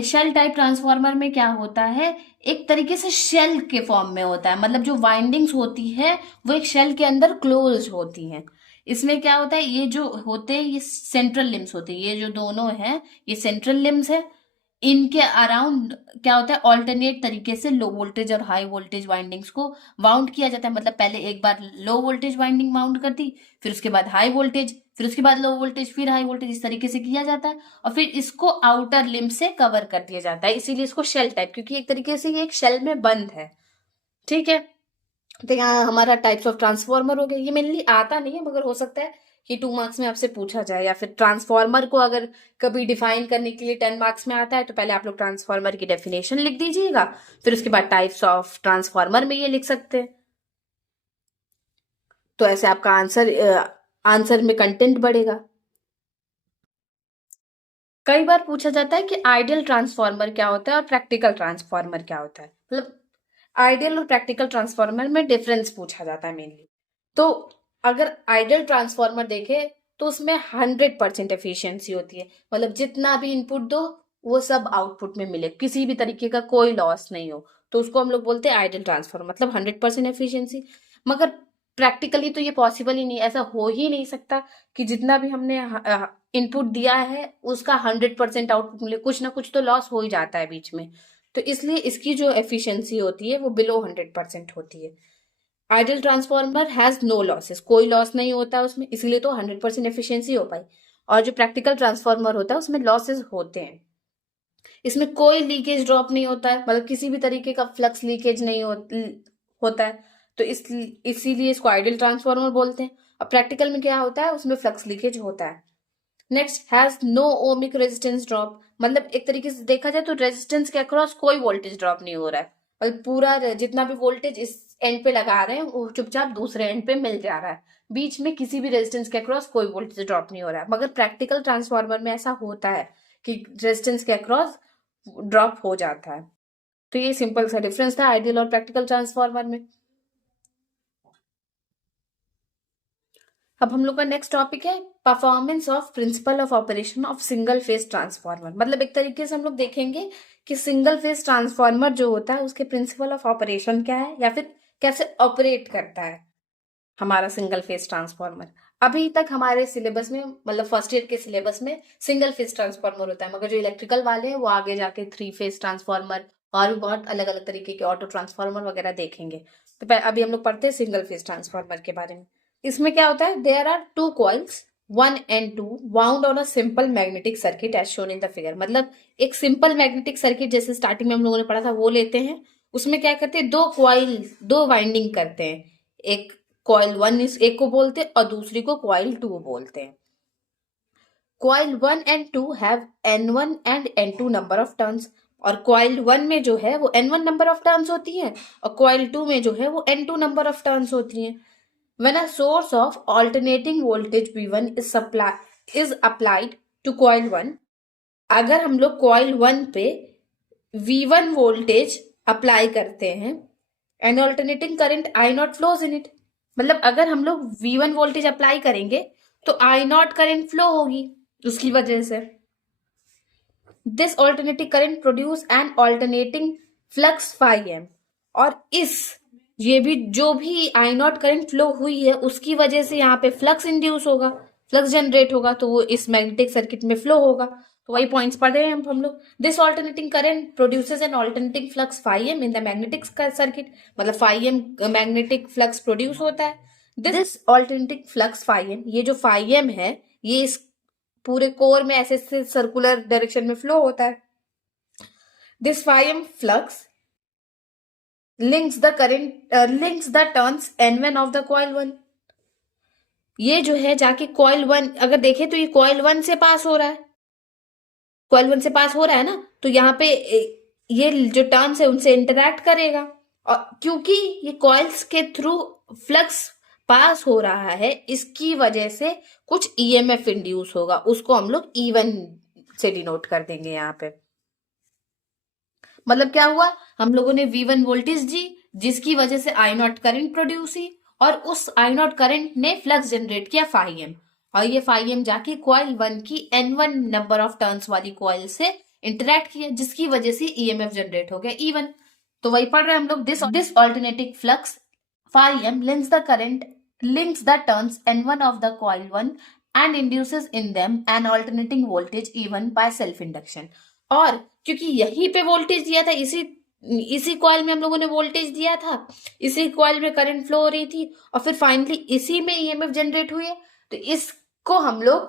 Shell type transformer में क्या होता है, एक तरीके से शेल के फॉर्म में होता है। मतलब जो वाइंडिंग्स होती है वो एक शेल के अंदर क्लोज होती हैं। इसमें क्या होता है, ये जो होते हैं ये सेंट्रल लिम्स होते हैं, ये जो दोनों हैं ये सेंट्रल लिम्स है। इनके अराउंड क्या होता है, ऑल्टरनेट तरीके से लो वोल्टेज और हाई वोल्टेज वाइंडिंग्स को वाउंड किया जाता है। मतलब पहले एक बार लो वोल्टेज वाइंडिंग वाउंड कर दी, फिर उसके बाद हाई वोल्टेज, फिर उसके बाद लो वोल्टेज, फिर हाई वोल्टेज, इस तरीके से किया जाता है। और फिर इसको आउटर लिम्ब से कवर कर दिया जाता है, इसीलिए इसको शेल टाइप, क्योंकि एक तरीके से ये एक शेल में बंद है। ठीक है, तो यहाँ हमारा टाइप्स ऑफ ट्रांसफॉर्मर हो गया। ये मेनली आता नहीं है, मगर हो सकता है कि 2 मार्क्स में आपसे पूछा जाए, या फिर ट्रांसफॉर्मर को अगर कभी डिफाइन करने के लिए 10 मार्क्स में आता है तो पहले आप लोग ट्रांसफॉर्मर की डेफिनेशन लिख दीजिएगा, फिर उसके बाद टाइप्स ऑफ ट्रांसफॉर्मर में ये लिख सकते हैं। तो ऐसे आपका आंसर में कंटेंट बढ़ेगा। कई बार पूछा जाता है कि आइडियल ट्रांसफॉर्मर क्या होता है और प्रैक्टिकल ट्रांसफॉर्मर क्या होता है। मतलब आइडियल और प्रैक्टिकल ट्रांसफॉर्मर में डिफरेंस पूछा जाता है मेनली। तो अगर आइडियल ट्रांसफॉर्मर देखे तो उसमें 100% एफिशिएंसी होती है। मतलब जितना भी इनपुट दो वो सब आउटपुट में मिले, किसी भी तरीके का कोई लॉस नहीं हो, तो उसको हम लोग बोलते हैं आइडियल ट्रांसफॉर्मर, मतलब 100% एफिशिएंसी। मगर प्रैक्टिकली तो ये पॉसिबल ही नहीं, ऐसा हो ही नहीं सकता कि जितना भी हमने इनपुट दिया है उसका 100% आउटपुट मिले, कुछ ना कुछ तो लॉस हो ही जाता है बीच में। तो इसलिए इसकी जो एफिशिएंसी होती है वो बिलो 100% होती है। Ideal transformer has no losses, कोई लॉस नहीं होता है उसमें, इसलिए तो 100% एफिशिएंसी हो पाई। और जो प्रैक्टिकल ट्रांसफार्मर होता है उसमें लॉसेस होते हैं। इसमें कोई लीकेज ड्रॉप नहीं होता है, मतलब किसी भी तरीके का फ्लक्स लीकेज नहीं होता है। तो इसीलिए इसको आइडियल ट्रांसफार्मर बोलते हैं। अब प्रैक्टिकल में क्या होता है, उसमें फ्लक्स लीकेज होता है। Next, has no ohmic resistance drop, मतलब एक तरीके से देखा जाए तो रेजिस्टेंस के अक्रॉस कोई वोल्टेज ड्रॉप नहीं हो रहा है, मतलब पूरा जितना भी वोल्टेज इस एंड पे लगा रहे हैं वो चुपचाप दूसरे एंड पे मिल जा रहा है, बीच में किसी भी रेजिस्टेंस के अक्रॉस कोई वोल्टेज ड्रॉप नहीं हो रहा है। मगर प्रैक्टिकल ट्रांसफार्मर में ऐसा होता है कि रेजिस्टेंस के अक्रॉस ड्रॉप हो जाता है। तो ये सिंपल सा डिफरेंस था आइडियल और प्रैक्टिकल ट्रांसफार्मर में। अब हम लोग का नेक्स्ट टॉपिक है performance of principle of operation of single phase transformer. मतलब एक तरीके से हम लोग देखेंगे कि सिंगल फेज ट्रांसफार्मर जो होता है उसके प्रिंसिपल ऑफ ऑपरेशन क्या है, या फिर कैसे ऑपरेट करता है हमारा सिंगल फेज ट्रांसफार्मर। अभी तक हमारे सिलेबस में, मतलब फर्स्ट ईयर के सिलेबस में सिंगल फेज ट्रांसफार्मर होता है, मगर जो इलेक्ट्रिकल वाले हैं वो आगे जाके 3 फेज ट्रांसफार्मर और भी बहुत अलग अलग तरीके के ऑटो ट्रांसफार्मर वगैरह देखेंगे। तो अभी हम लोग पढ़ते हैं सिंगल फेज ट्रांसफार्मर के बारे में। इसमें क्या होता है, there are 2 coils 1 and 2 wound on a simple magnetic circuit as shown in the figure। मतलब एक सिंपल मैग्नेटिक सर्किट जैसे स्टार्टिंग में हम लोगों ने पढ़ा था वो लेते हैं, उसमें क्या करते हैं, 2 कॉइल 2 वाइंडिंग करते हैं, एक कॉइल 1 एक को बोलते हैं और दूसरी को कॉइल 2 बोलते हैं। Coil 1 and 2 have N1 and N2 number of turns, और कॉइल 1 में जो है वो N1 नंबर ऑफ टर्न्स होती हैं और कॉइल 2 में जो है वो N2 नंबर ऑफ टर्न्स होती हैं। When a source of alternating voltage V1 is applied to coil 1, अगर हम लोग coil 1 पे V1 वोल्टेज अप्लाई करते हैं, and alternating current I0 flows in it, मतलब अगर हम लोग V1 वोल्टेज अप्लाई करेंगे तो I0 करंट फ्लो होगी उसकी वजह से। This alternating current produce an alternating flux phi m, और ये भी जो भी आई नॉट करंट फ्लो हुई है उसकी वजह से यहाँ पे फ्लक्स इंड्यूस होगा, फ्लक्स जनरेट होगा, तो वो इस मैग्नेटिक सर्किट में फ्लो होगा। तो वही पॉइंट्स पढ़ रहे हैं हम लोग। This alternating current produces N alternating flux phi m in the magnetic circuit, मतलब phi m magnetic flux produce होता है। This alternating flux phi m, ये जो phi m है ये इस पूरे कोर में ऐसे सर्कुलर डायरेक्शन में फ्लो होता है। This phi m flux links the turns N1 of the coil 1, ये जो है जाके coil 1, अगर देखें तो ये coil 1 से पास हो रहा है, coil 1 से पास हो रहा है ना, तो यहाँ पे ये जो टर्न्स है उनसे इंटरैक्ट करेगा, और क्योंकि ये कॉइल्स के थ्रू फ्लक्स पास हो रहा है इसकी वजह से कुछ ईएमएफ इंड्यूस होगा, उसको हम लोग E1 से डिनोट कर देंगे यहाँ पे। मतलब क्या हुआ, हम लोगों ने V1 वोल्टेज दी जिसकी वजह से I0 करंट प्रोड्यूस हुई, और उस I0 करंट ने फ्लक्स जनरेट किया phi m, और ये phi m जाके कॉइल 1 की N1 नंबर ऑफ टर्न्स वाली कॉइल से इंटरैक्ट किया जिसकी वजह से EMF जनरेट हो गया E1। तो वही पढ़ रहे हैं हम लोग, this alternating flux phi m links the turns N1 of the coil 1 and induces in them an alternating voltage E1 by self induction। और क्योंकि यहीं पे वोल्टेज दिया था, इसी कॉइल में हम लोगों ने वोल्टेज दिया था, इसी कॉइल में करंट फ्लो हो रही थी, और फिर फाइनली इसी में ईएमएफ जनरेट हुई है, तो इसको हम लोग,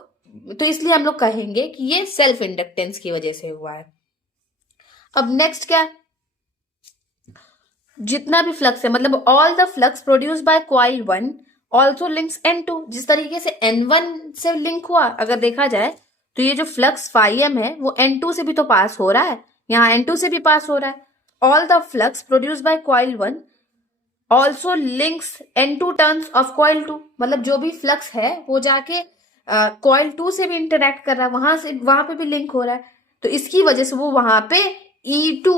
तो इसलिए हम लोग कहेंगे कि ये सेल्फ इंडक्टेंस की वजह से हुआ है। अब नेक्स्ट क्या, जितना भी फ्लक्स है, मतलब all the flux produce by coil 1 also links N2, जिस तरीके से N1 से लिंक हुआ अगर देखा जाए तो ये जो फ्लक्स phi m है वो N2 से भी तो पास हो रहा है, यहाँ N2 से भी पास हो रहा है। All the flux produce by coil 1 also links N2 turns of coil 2, मतलब जो भी फ्लक्स है वो जाके कॉइल 2 से भी इंटरैक्ट कर रहा है, वहां पे भी लिंक हो रहा है, तो इसकी वजह से वो वहां पे E2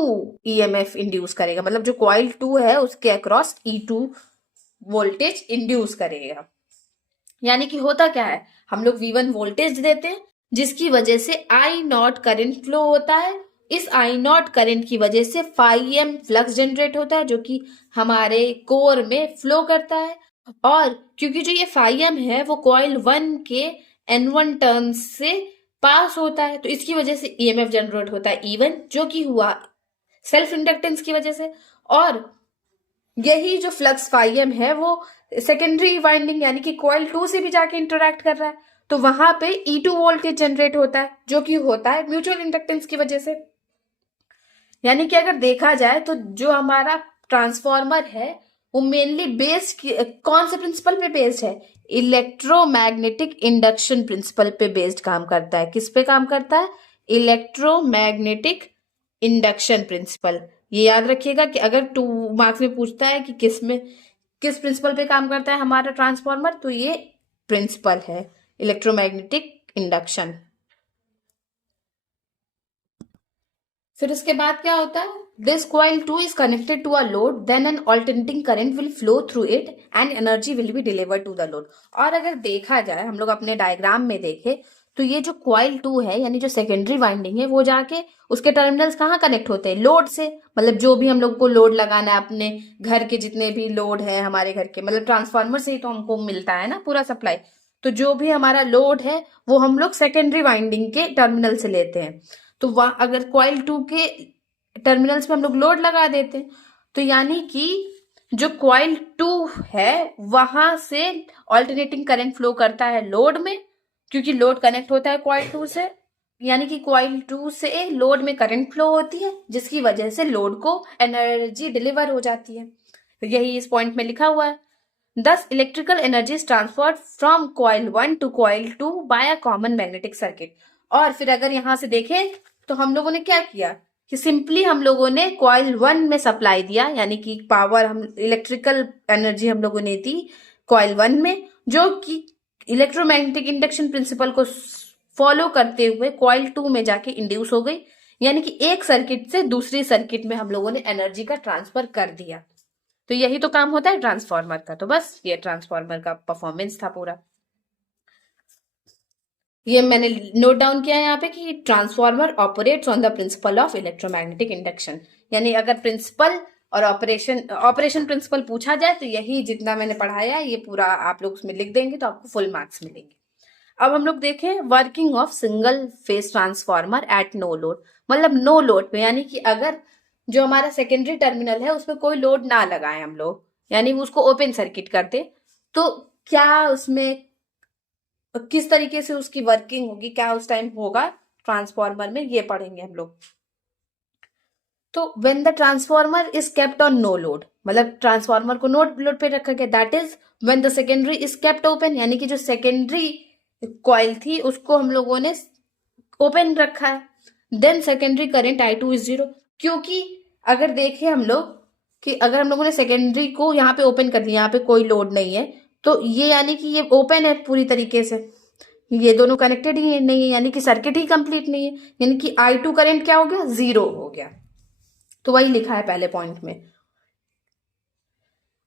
EMF इंड्यूस करेगा, मतलब जो कॉइल 2 है उसके अक्रॉस E2 वोल्टेज इंड्यूस करेगा। यानी कि होता क्या है, हम लोग V1 वोल्टेज देते हैं जिसकी वजह से I0 करंट फ्लो होता है, इस I0 करंट की वजह से phi m फ्लक्स जनरेट होता है जो कि हमारे कोर में फ्लो करता है, और क्योंकि जो ये फाइम है वो कॉइल 1 के N1 टर्न्स से पास होता है, तो इसकी वजह से ईएमएफ जनरेट होता है E1, जो कि हुआ सेल्फ इंडक्टेंस की वजह से। और यही जो फ्लक्स फाइम है वो सेकेंडरी वाइंडिंग यानी कि कॉइल 2 से भी जाके इंटरेक्ट कर रहा है, तो वहां पे E2 वोल्टेज जनरेट होता है, जो कि होता है म्यूचुअल इंडक्टेंस की वजह से। यानी कि अगर देखा जाए तो जो हमारा ट्रांसफॉर्मर है वो मेनली बेस्ड कौन से प्रिंसिपल पे बेस्ड है? इलेक्ट्रोमैग्नेटिक इंडक्शन प्रिंसिपल पे बेस्ड काम करता है। किस पे काम करता है? Electromagnetic induction principal. ये याद रखिएगा कि अगर 2 मार्क्स में पूछता है कि किस प्रिंसिपल पे काम करता है हमारा ट्रांसफॉर्मर, तो ये प्रिंसिपल है इलेक्ट्रोमैग्नेटिक इंडक्शन। फिर उसके बाद क्या होता है? This coil 2 is connected to a load, then an alternating current will flow through it and energy will be delivered to the load। और अगर देखा जाए, हम लोग अपने डायग्राम में देखें, तो ये जो कॉइल 2 है यानी जो सेकेंडरी वाइंडिंग है वो जाके उसके टर्मिनल्स कहाँ कनेक्ट होते हैं? लोड से। मतलब जो भी हम लोग को लोड लगाना है, अपने घर के जितने भी लोड है हमारे घर के, मतलब ट्रांसफार्मर से ही तो हमको मिलता है ना पूरा सप्लाई। तो जो भी हमारा लोड है वो हम लोग सेकेंडरी वाइंडिंग के टर्मिनल से लेते हैं। तो वहां अगर कॉइल 2 के टर्मिनल्स में हम लोग लोड लगा देते हैं, तो यानी कि जो कॉइल 2 है वहां से ऑल्टरनेटिंग करंट फ्लो करता है लोड में, क्योंकि लोड कनेक्ट होता है कॉइल 2 से। यानी कि कॉइल 2 से लोड में करंट फ्लो होती है, जिसकी वजह से लोड को एनर्जी डिलीवर हो जाती है। तो यही इस पॉइंट में लिखा हुआ है। Thus, electrical energy is transferred from coil 1 to coil 2 by a common magnetic circuit। और फिर अगर यहां से देखें तो हम लोगों ने क्या किया कि सिंपली हम लोगों ने कॉइल 1 में सप्लाई दिया, यानी कि पावर, हम इलेक्ट्रिकल एनर्जी हम लोगों ने दी कॉइल 1 में, जो कि इलेक्ट्रोमैग्नेटिक इंडक्शन प्रिंसिपल को फॉलो करते हुए कॉइल 2 में जाके इंड्यूस हो गई। यानी कि एक सर्किट से दूसरी सर्किट में हम लोगों ने एनर्जी का ट्रांसफर कर दिया। तो यही तो काम होता है ट्रांसफार्मर का। तो बस ये ट्रांसफार्मर का परफॉर्मेंस था पूरा। ये मैंने नोट डाउन किया है यहाँ पे कि transformer operates on the principle of electromagnetic induction. यानी अगर प्रिंसिपल और ऑपरेशन प्रिंसिपल पूछा जाए तो यही जितना मैंने पढ़ाया है ये पूरा आप लोग उसमें लिख देंगे तो आपको फुल मार्क्स मिलेंगे। अब हम लोग देखें working of single phase transformer at no load. मतलब नो लोड पे, यानी कि अगर जो हमारा सेकेंडरी टर्मिनल है उसमें कोई लोड ना लगाए हम लोग, यानी उसको ओपन सर्किट करते, तो क्या उसमें किस तरीके से उसकी वर्किंग होगी, क्या उस टाइम होगा ट्रांसफार्मर में, ये पढ़ेंगे हम लोग। तो when the transformer is kept on no load, मतलब ट्रांसफार्मर को नो लोड पे रखा गया, that is when the secondary is kept open, यानी कि जो सेकेंडरी कॉइल थी उसको हम लोगों ने ओपन रखा है। Then secondary current I2 is 0। क्योंकि अगर देखें हम लोग कि अगर हम लोगों ने सेकेंडरी को यहाँ पे ओपन कर दिया, यहाँ पे कोई लोड नहीं है, तो ये यानी कि ये ओपन है पूरी तरीके से, ये दोनों कनेक्टेड ही नहीं है, यानी कि सर्किट ही कंप्लीट नहीं है, यानी कि I2 करंट क्या हो गया? 0 हो गया। तो वही लिखा है पहले पॉइंट में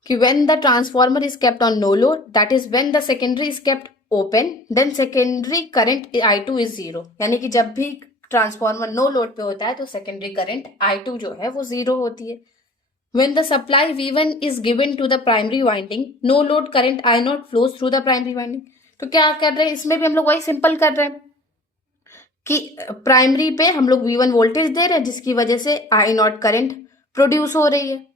कि when the transformer is kept on no load, that is when the secondary is kept open, then secondary current I2 is 0। यानी कि जब भी ट्रांसफॉर्मर नो लोड पे होता है तो सेकेंडरी करंट I2 जो है वो 0 होती है। When the supply V1 is given to the primary winding, no load current I0 flows through the primary winding। तो क्या कर रहे हैं इसमें भी हम लोग वही सिंपल कर रहे हैं कि प्राइमरी पे हम लोग V1 वोल्टेज दे रहे हैं, जिसकी वजह से I0 करंट प्रोड्यूस हो रही है,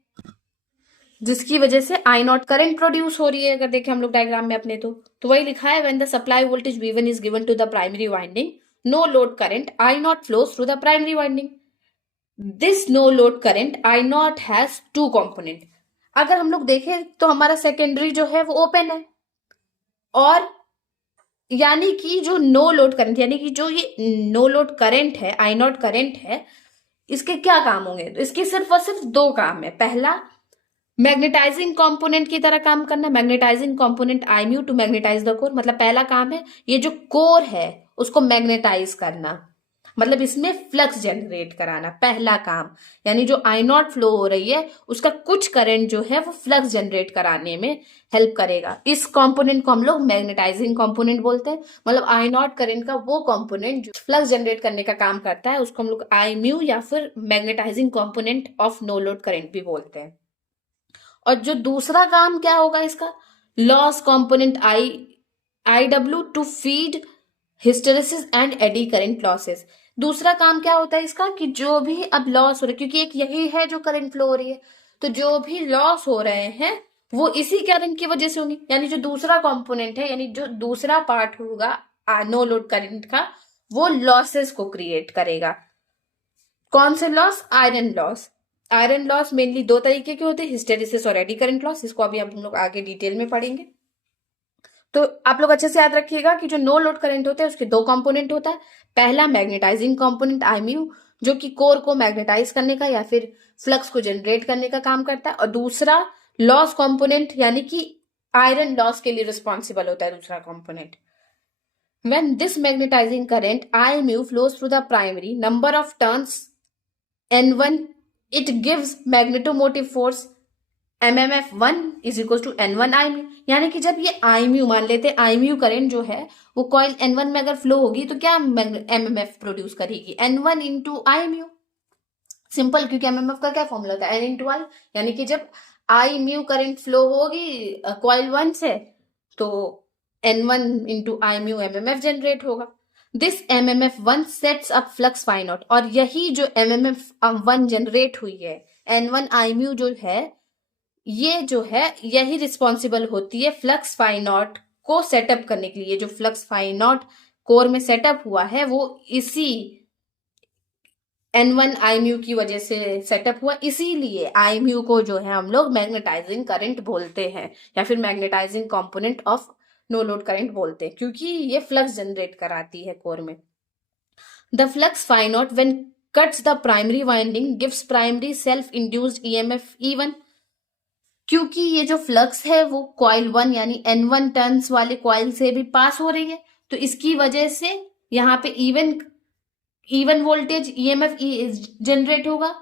जिसकी वजह से I0 करंट प्रोड्यूस हो रही है। अगर देखें हम लोग डायग्राम में अपने तो वही लिखा है when the supply voltage V1 is given to the primary winding, no load current I0 flows through the primary winding. This no load current I0 has 2 component. अगर हम लोग देखें तो हमारा सेकेंडरी जो है वो ओपन है, और यानी कि जो नो लोड करंट, यानी कि जो ये नो लोड करंट है I0 करंट है, इसके क्या काम होंगे? तो इसके सिर्फ और सिर्फ 2 काम है। पहला, मैग्नेटाइजिंग कंपोनेंट की तरह काम करना, magnetizing component I mu to magnetize the core. मतलब पहला काम है ये जो कोर है उसको मैग्नेटाइज करना, मतलब इसमें फ्लक्स जनरेट कराना, पहला काम। यानी जो I0 फ्लो हो रही है उसका कुछ करंट जो है वो फ्लक्स जनरेट कराने में हेल्प करेगा। इस कंपोनेंट को हम लोग मैग्नेटाइजिंग कंपोनेंट बोलते हैं। मतलब I0 करंट का वो कंपोनेंट जो फ्लक्स जनरेट करने का काम करता है उसको हम लोग I म्यू या फिर magnetizing component of no load current भी बोलते हैं। और जो दूसरा काम क्या होगा इसका, loss component IW to feed hysteresis and eddy current losses. दूसरा काम क्या होता है इसका कि जो भी अब लॉस हो रहा है, क्योंकि एक यही है जो करंट फ्लो हो रही है, तो जो भी लॉस हो रहे हैं वो इसी करंट की वजह से होनी, यानी जो दूसरा कंपोनेंट है, यानी जो दूसरा पार्ट होगा नो लोड करंट का, वो लॉसेस को क्रिएट करेगा। कौन से loss? Iron loss. Iron loss mainly दो तरीके के होते हैं, हिस्टेरेसिस और एडी करंट लॉस। इसको अभी हम लोग आगे डिटेल में पढ़ेंगे। तो आप लोग अच्छे से याद रखिएगा कि जो नो लोड करंट होते हैं उसके दो कंपोनेंट होता है। पहला मैग्नेटाइजिंग कंपोनेंट IMU, जो कि कोर को मैग्नेटाइज करने का या फिर फ्लक्स को जनरेट करने का काम करता है, और दूसरा लॉस कंपोनेंट यानी कि आयरन लॉस के लिए रिस्पॉन्सिबल होता है दूसरा component. When this magnetizing current IMU flows through the primary, number of turns N1, it gives magnetomotive force MMF1 is equal to N1 IMU। यानी कि जब ये IMU मान लेते हैं, IMU करंट जो है वो कॉइल N1 में अगर फ्लो होगी तो क्या MMF प्रोड्यूस करेगी? N1 into IMU। सिंपल, क्योंकि MMF का क्या फॉर्मूला होता है? N into I। यानी कि जब IMU करंट फ्लो होगी कॉइल 1 से तो N1 into IMU MMF generate होगा। This MMF1 sets up flux phi naught, और यही जो MMF1 जनरेट हुई है N1 IMU जो है, ये जो है यही रिस्पॉन्सिबल होती है फ्लक्स फाई नॉट को सेटअप करने के लिए। जो फ्लक्स फाई नॉट कोर में सेटअप हुआ है वो इसी N1 IMU की वजह से सेटअप हुआ, इसीलिए IMU को जो है हम लोग मैग्नेटाइजिंग करंट बोलते हैं या फिर magnetizing component of no load current बोलते हैं, क्योंकि ये फ्लक्स जनरेट कराती है कोर में। The flux phi naught when cuts the primary winding gives primary self induced EMF E1। क्योंकि ये जो फ्लक्स है वो कॉइल 1 यानी N1 टर्न्स वाले कॉइल से भी पास हो रही है, तो इसकी वजह से यहाँ पे इवन वोल्टेज EMF जनरेट होगा।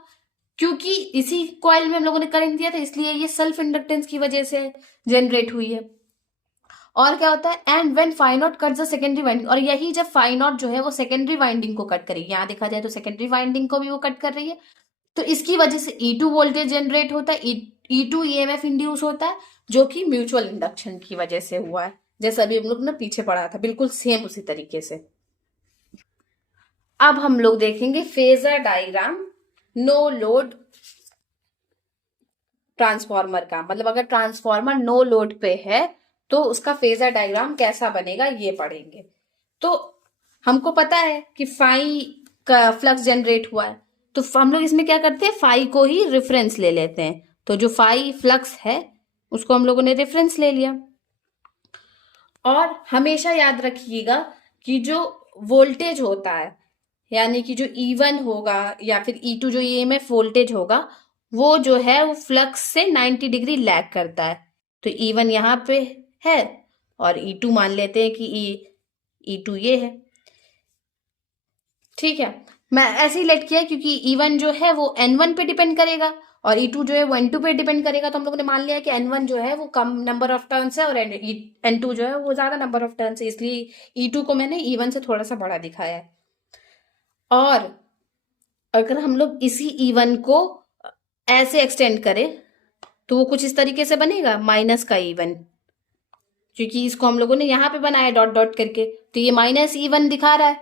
क्योंकि इसी कॉइल में हम लोगों ने करंट दिया था, इसलिए ये सेल्फ इंडक्टेंस की वजह से जनरेट हुई है। और क्या होता है? And when phi naught cuts the secondary winding, और यही जब फाई नॉट जो है वो सेकेंडरी वाइंडिंग को कट करेगी, यहाँ देखा जाए तो सेकेंडरी वाइंडिंग को भी वो कट कर रही है, तो इसकी वजह से E2 वोल्टेज जनरेट होता है, E2 EMF इंड्यूस होता है, जो कि म्यूचुअल इंडक्शन की वजह से हुआ है, जैसा अभी हम लोग ने पीछे पढ़ा था, बिल्कुल सेम उसी तरीके से। अब हम लोग देखेंगे phasor diagram no load transformer का, मतलब अगर ट्रांसफॉर्मर नो लोड पे है तो उसका फेजर डायग्राम कैसा बनेगा ये पढ़ेंगे। तो हमको पता है कि फाई का फ्लक्स जनरेट हुआ है, तो हम लोग इसमें क्या करते हैं, फाई को ही रेफरेंस ले लेते हैं। तो जो फाई फ्लक्स है उसको हम लोगों ने रेफरेंस ले लिया। और हमेशा याद रखिएगा कि जो वोल्टेज होता है, यानी कि जो E1 होगा या फिर E2 जो EMF वोल्टेज होगा, वो जो है वो फ्लक्स से 90 डिग्री लैग करता है। तो E1 यहाँ पे है और E2 मान लेते हैं कि E2 ये है, ठीक है। मैं ऐसे ही लेट किया क्योंकि E1 जो है वो N1 पे डिपेंड करेगा और E2 जो है वो N2 पे डिपेंड करेगा, तो हम लोगों ने मान लिया कि N1 जो है वो कम नंबर ऑफ टर्न्स है और N2 जो है वो ज्यादा नंबर ऑफ टर्न्स है, इसलिए E2 को मैंने E1 से थोड़ा सा बड़ा दिखाया है। और अगर हम लोग इसी E1 को ऐसे एक्सटेंड करें तो वो कुछ इस तरीके से बनेगा, माइनस का E1, क्योंकि इसको हम लोगों ने यहाँ पे बनाया डॉट डॉट करके, तो ये माइनस E1 दिखा रहा है।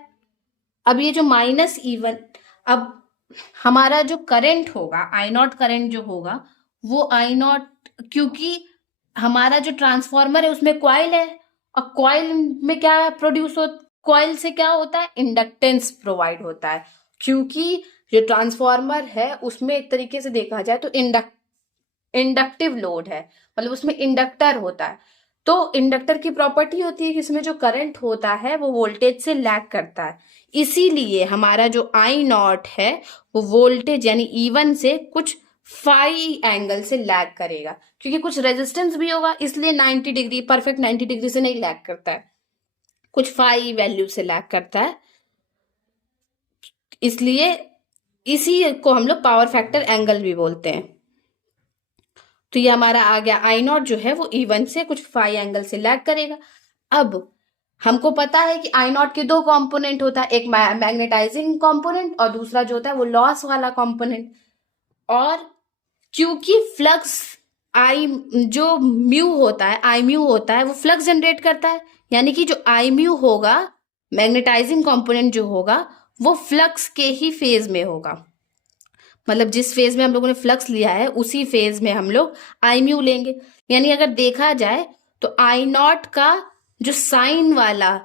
अब ये जो माइनस E1, अब हमारा जो करंट होगा I0 करंट जो होगा वो I0, क्योंकि हमारा जो ट्रांसफॉर्मर है उसमें कॉइल है और कॉइल में क्या प्रोड्यूस हो, कॉइल से क्या होता है, इंडक्टेंस प्रोवाइड होता है। क्योंकि जो ट्रांसफॉर्मर है उसमें एक तरीके से देखा जाए तो इंडक्टिव लोड है, मतलब उसमें इंडक्टर होता है। तो इंडक्टर की प्रॉपर्टी होती है कि इसमें जो करंट होता है वो वोल्टेज से लैग करता है, इसीलिए हमारा जो I0 है वो वोल्टेज यानी E1 से कुछ फाई एंगल से लैग करेगा, क्योंकि कुछ रेजिस्टेंस भी होगा, इसलिए 90 डिग्री, परफेक्ट 90 डिग्री से नहीं लैग करता है, कुछ फाई वैल्यू से लैग करता है, इसलिए इसी को हम लोग पावर फैक्टर एंगल भी बोलते हैं। तो ये हमारा आ गया I0 जो है वो E1 से कुछ फाई एंगल से लैग करेगा। अब हमको पता है कि I0 के दो कंपोनेंट होता है, एक मैग्नेटाइजिंग कंपोनेंट और दूसरा जो होता है वो लॉस वाला कंपोनेंट। और क्योंकि फ्लक्स आई जो म्यू होता है, आई म्यू होता है, वो फ्लक्स जनरेट करता है। यानी कि जो आई म्यू होगा, मैग्नेटाइजिंग कंपोनेंट जो होगा, वो फ्लक्स के ही फेज में होगा। मतलब जिस फेज में हम लोगों ने फ्लक्स लिया है उसी फेज में हम लोग आई म्यू लेंगे। यानी अगर देखा जाए तो आई नॉट का जो साइन वाला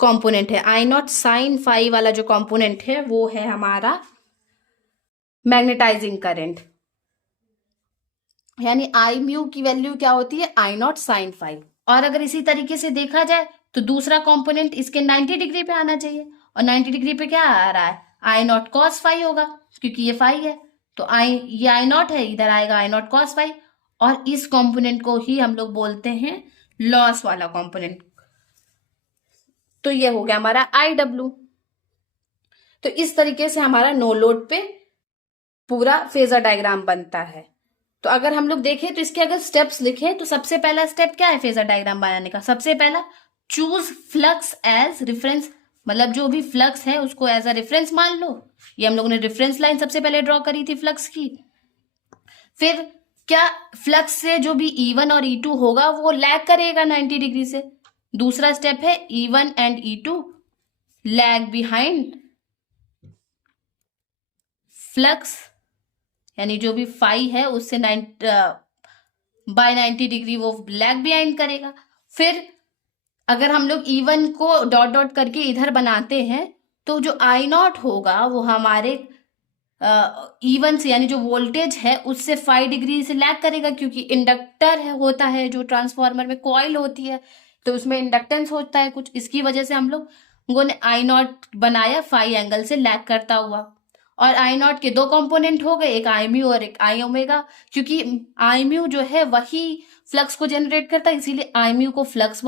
कंपोनेंट है, आई नॉट साइन फाई वाला जो कंपोनेंट है, वो है हमारा मैग्नेटाइजिंग करंट। यानी आई म्यू की वैल्यू क्या होती है, आई नॉट साइन फाई। और अगर इसी तरीके से देखा जाए तो दूसरा कंपोनेंट इसके 90 डिग्री पे आना चाहिए, और 90 डिग्री पे क्या आ रहा है, आई नॉट कॉस फाई होगा, क्योंकि ये फाई है। तो ये आई नॉट है, इधर आएगा आई नॉट कॉस फाई। और इस कंपोनेंट को ही हम लोग बोलते हैं लॉस वाला कंपोनेंट। तो ये हो गया हमारा आई डब्ल्यू। तो इस तरीके से हमारा नो लोड पे पूरा फेजर डायग्राम बनता है। तो अगर हम लोग देखें तो इसके अगर स्टेप्स लिखें तो सबसे पहला स्टेप क्या है फेजर डायग्राम बनाने का, सबसे पहला चूज फ्लक्स एज रेफरेंस। मतलब जो भी फ्लक्स है उसको एज अ रेफरेंस मान लो। ये हम लोगों ने रेफरेंस लाइन सबसे पहले ड्रॉ करी थी फ्लक्स की। फिर क्या फ्लक्स से जो भी E1 और E2 होगा वो लैग करेगा 90 डिग्री से। दूसरा स्टेप है E1 and E2 lag behind flux, यानी जो भी फाई है उससे बाय 90 डिग्री वो लैग बिहाइंड करेगा। फिर अगर हम लोग E1 को डॉट डॉट करके इधर बनाते हैं तो जो आई नॉट होगा वो हमारे E1 से, यानी जो वोल्टेज है उससे 5 डिग्री से लैग करेगा, क्योंकि इंडक्टर है होता है जो ट्रांसफार्मर में कॉइल होती है, तो उसमें इंडक्टेंस होता है कुछ, इसकी वजह से हम लोगों ने आई नॉट बनाया 5 एंगल से लैग करता हुआ। और आई नॉट के दो कंपोनेंट हो गए, एक आई म्यू और एक आई ओमेगा, क्योंकि आई म्यू जो है वही फ्लक्स को जनरेट करता है, इसीलिए आई म्यू को फ्लक्स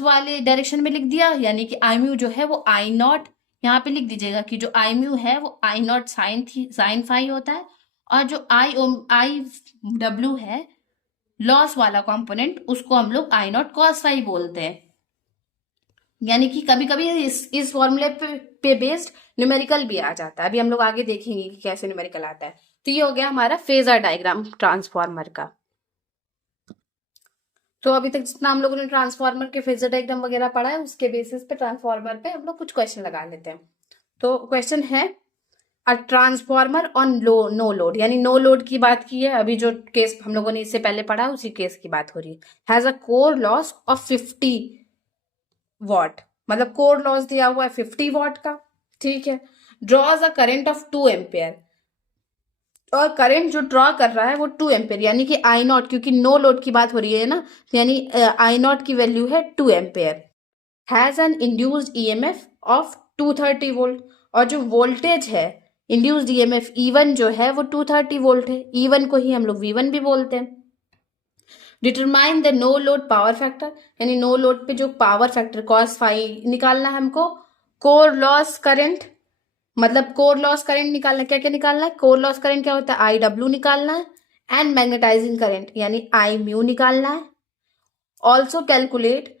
वाले डायरेक्शन में लिख दिया। यानी कि आई म्यू जो है वो आई नॉट, यहाँ पे लिख दीजिएगा कि जो आई म्यू है वो आई नॉट साइन फाई होता है, और जो आई डब्ल्यू है लॉस वाला कंपोनेंट, उसको हम लोग आई नॉट कॉस फाई बोलते हैं। यानी कि कभी कभी इस फॉर्मूले पे बेस्ड न्यूमेरिकल भी आ जाता है। अभी हम लोग आगे देखेंगे कि कैसे न्यूमेरिकल आता है। तो ये हो गया हमारा फेजर डायग्राम ट्रांसफार्मर का। तो अभी तक जितना हम लोगों ने ट्रांसफार्मर के फेजर डायग्राम वगैरह पढ़ा है उसके बेसिस पे ट्रांसफार्मर पे हम लोग कुछ क्वेश्चन लगा लेते हैं। तो क्वेश्चन है a transformer on no load, यानी नो लोड की बात की है। अभी जो केस हम लोगों ने इससे पहले पढ़ा उसी केस की बात हो रही है। Has a core loss of 50 what, मतलब कोर लॉस दिया हुआ है 50 वॉट का, ठीक है। Draws a current of 2 ampere, और करंट जो ड्रॉ कर रहा है वो 2 एम्पेयर, यानी कि आई नॉट, क्योंकि नो लोड की बात हो रही है ना, यानी आई नॉट की वैल्यू है 2 ampere. Has an induced EMF of 230 volt, और जो वोल्टेज है इंड्यूस्ड ईएमएफ E1 जो है वो 230 वोल्ट है। E1 को ही हम लोग V1 भी बोलते हैं। Determine the no load power factor, यानी नो लोड पे जो पावर फैक्टर कॉस फाई निकालना है हमको। कोर लॉस करंट, मतलब कोर लॉस करंट निकालना है। क्या क्या निकालना है, कोर लॉस करंट क्या होता है, आई डब्ल्यू निकालना है। एंड मैग्नेटाइजिंग करंट यानी आई म्यू निकालना है। Also calculate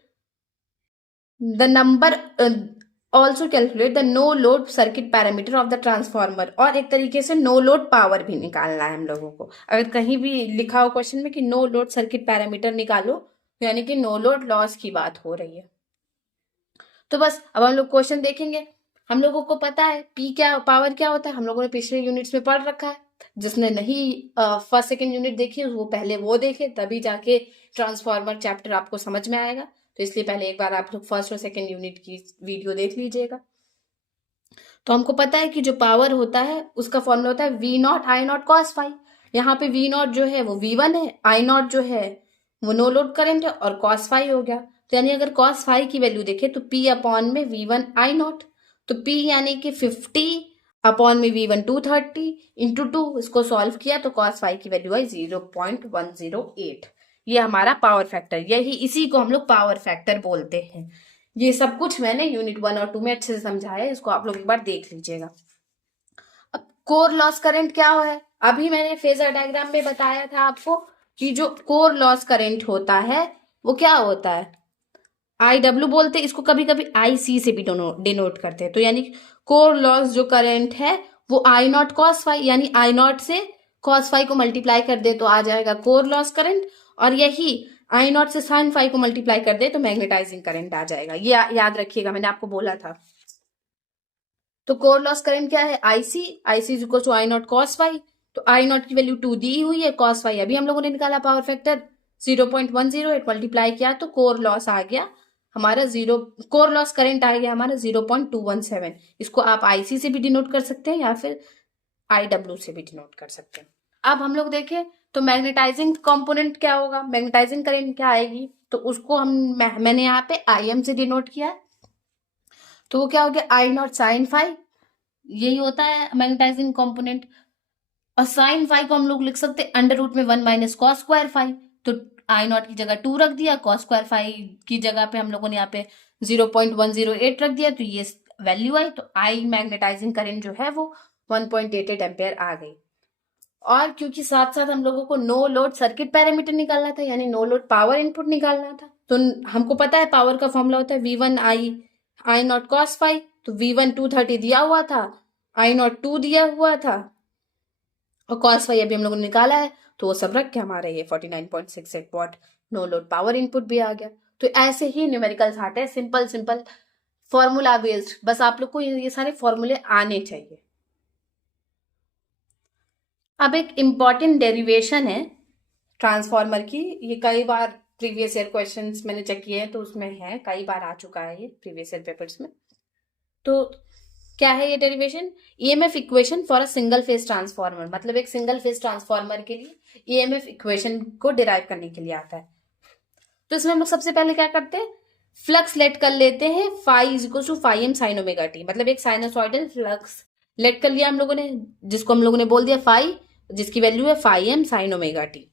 the no load circuit parameter of the transformer, और एक तरीके से नो लोड पावर भी निकालना है हम लोगों को। अगर कहीं भी लिखा हो क्वेश्चन में कि नो लोड सर्किट पैरामीटर निकालो, यानी कि नो लोड लॉस की बात हो रही है। तो बस अब हम लोग क्वेश्चन देखेंगे। हम लोगों को पता है पी क्या, पावर क्या होता है, हम लोगों ने पिछले यूनिट्स में पढ़ रखा है। जिसने नहीं फर्स्ट सेकंड यूनिट देखी वो पहले वो देखे, तभी जाके ट्रांसफार्मर चैप्टर आपको समझ में आएगा। तो इसलिए पहले एक बार आप लोग फर्स्ट और सेकंड यूनिट की वीडियो देख लीजिएगा। तो हमको पता है कि जो पावर होता है उसका फॉर्मूला होता है V naught I naught cos phi. यहाँ पे वी नॉट जो है वो V1 है, आई नॉट जो है वो नो लोड करंट है, और कॉस फाई हो गया। तो यानी अगर कॉस फाई की वैल्यू देखे तो P अपॉन में V1 आई नॉट, तो P यानी कि 50 अपॉन में V1 230 इंटू 2, इसको सॉल्व किया तो कॉस फाई की वैल्यू आई 0.108। ये हमारा पावर फैक्टर, यही इसी को हम लोग पावर फैक्टर बोलते हैं। ये सब कुछ मैंने यूनिट 1 और 2 में अच्छे से समझाया है, इसको आप लोग एक बार देख लीजिएगा। अब कोर लॉस करंट क्या है, अभी मैंने फेजर डायग्राम में बताया था आपको कि जो कोर लॉस करंट होता है वो क्या होता है, आई डब्ल्यू बोलते हैं इसको, कभी कभी IC से भी डिनोट करते हैं। तो यानी कोर लॉस जो करंट है वो आई नॉट कॉस फाई, यानी आई नॉट से cos फाई को मल्टीप्लाई कर दे तो आ जाएगा कोर लॉस करंट, और यही आई नॉट से साइन फाई को मल्टीप्लाई कर दे तो मैग्नेटाइजिंग करंट आ जाएगा। ये याद रखिएगा, मैंने आपको बोला था। तो कोर लॉस करंट क्या है, IC, IC is equal to I naught cos phi. तो आई नॉट की वैल्यू 2 दी हुई है, कॉस फाई अभी हम लोगों ने निकाला पावर फैक्टर 0.108, मल्टीप्लाई किया तो कोर लॉस आ गया हमारा कोर लॉस करंट आ गया हमारा 0.217। इसको आप आईसी से भी डिनोट कर सकते हैं या फिर आईडब्ल्यू से भी डिनोट कर सकते हैं। अब हम लोग देखें तो मैग्नेटाइजिंग कंपोनेंट क्या होगा, मैग्नेटाइजिंग करंट क्या आएगी, तो उसको मैंने यहाँ पे आईएम से डिनोट किया। तो वो क्या हो गया, आई नॉट साइन फाई, यही होता है मैग्नेटाइजिंग कंपोनेंट। और साइन फाई को हम लोग लिख सकते हैं अंडर रूट में 1 माइनस कॉस स्क्वायर फाई। तो आई नॉट की जगह 2 रख दिया, कॉस स्क्वायर फाई की जगह पे हम लोगों ने यहाँ पे 0.108 रख दिया, तो ये वैल्यू आई। तो आई मैग्नेटाइजिंग करंट जो है वो 1.88 एम्पेयर आ गई। और क्योंकि साथ साथ हम लोगों को नो लोड सर्किट पैरामीटर निकालना था, यानी नो लोड पावर इनपुट निकालना था, तो हमको पता है पावर का फॉर्मूला होता है V1 आई नॉट कॉस फाई। तो V1 230 दिया हुआ था, आई नॉट 2 दिया हुआ था, और कॉस फाई अभी हम लोगों ने निकाला है, तो वो सब रख के हमारे ये 49.68 watt no load power input भी आ गया। तो ऐसे ही न्यूमेरिकल्स आते हैं, सिंपल सिंपल फॉर्मूला बेस्ड, बस आप लोग को ये सारे फॉर्मूले आने चाहिए। अब एक इम्पॉर्टेंट डेरिवेशन है ट्रांसफॉर्मर की, ये कई बार प्रीवियस ईयर क्वेश्चंस मैंने चेक किए हैं तो उसमें है, कई बार आ चुका है ये प्रीवियस ईयर पेपर्स में। तो क्या है ये derivation, EMF equation for a single phase transformer, मतलब एक सिंगल फेज ट्रांसफॉर्मर के लिए ईएमएफ इक्वेशन को डिराइव करने के लिए आता है। तो इसमें हम लोग सबसे पहले क्या करते हैं, फ्लक्स लेट कर लेते हैं phi is equal to phi M sine omega T, मतलब एक साइनोसॉइडल फ्लक्स लेट कर लिया हम लोगों ने, जिसको हम लोगों ने बोल दिया फाई, जिसकी वैल्यू है phi M sine omega T.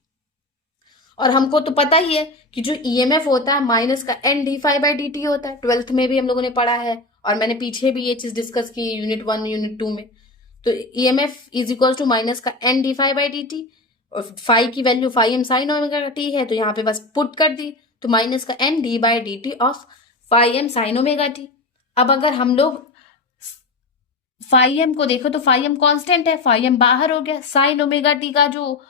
और हमको तो पता ही है कि जो ईएमएफ होता है माइनस का N D phi by D T होता है, 12th में भी हम लोगों ने पढ़ा है, और मैंने पीछे भी ये चीज डिस्कस की यूनिट 1 यूनिट 2 में। तो EMF is equal to minus का N D phi by D T, और फाई की value phi M sine omega T है, तो यहाँ पे बस पुट कर दी, तो माइनस का N D by D T of phi M sine omega T. अब अगर हम लोग फाई एम को देखो तो फाई एम कांस्टेंट है, फाई एम बाहर हो गया, साइन ओमेगा टी का जो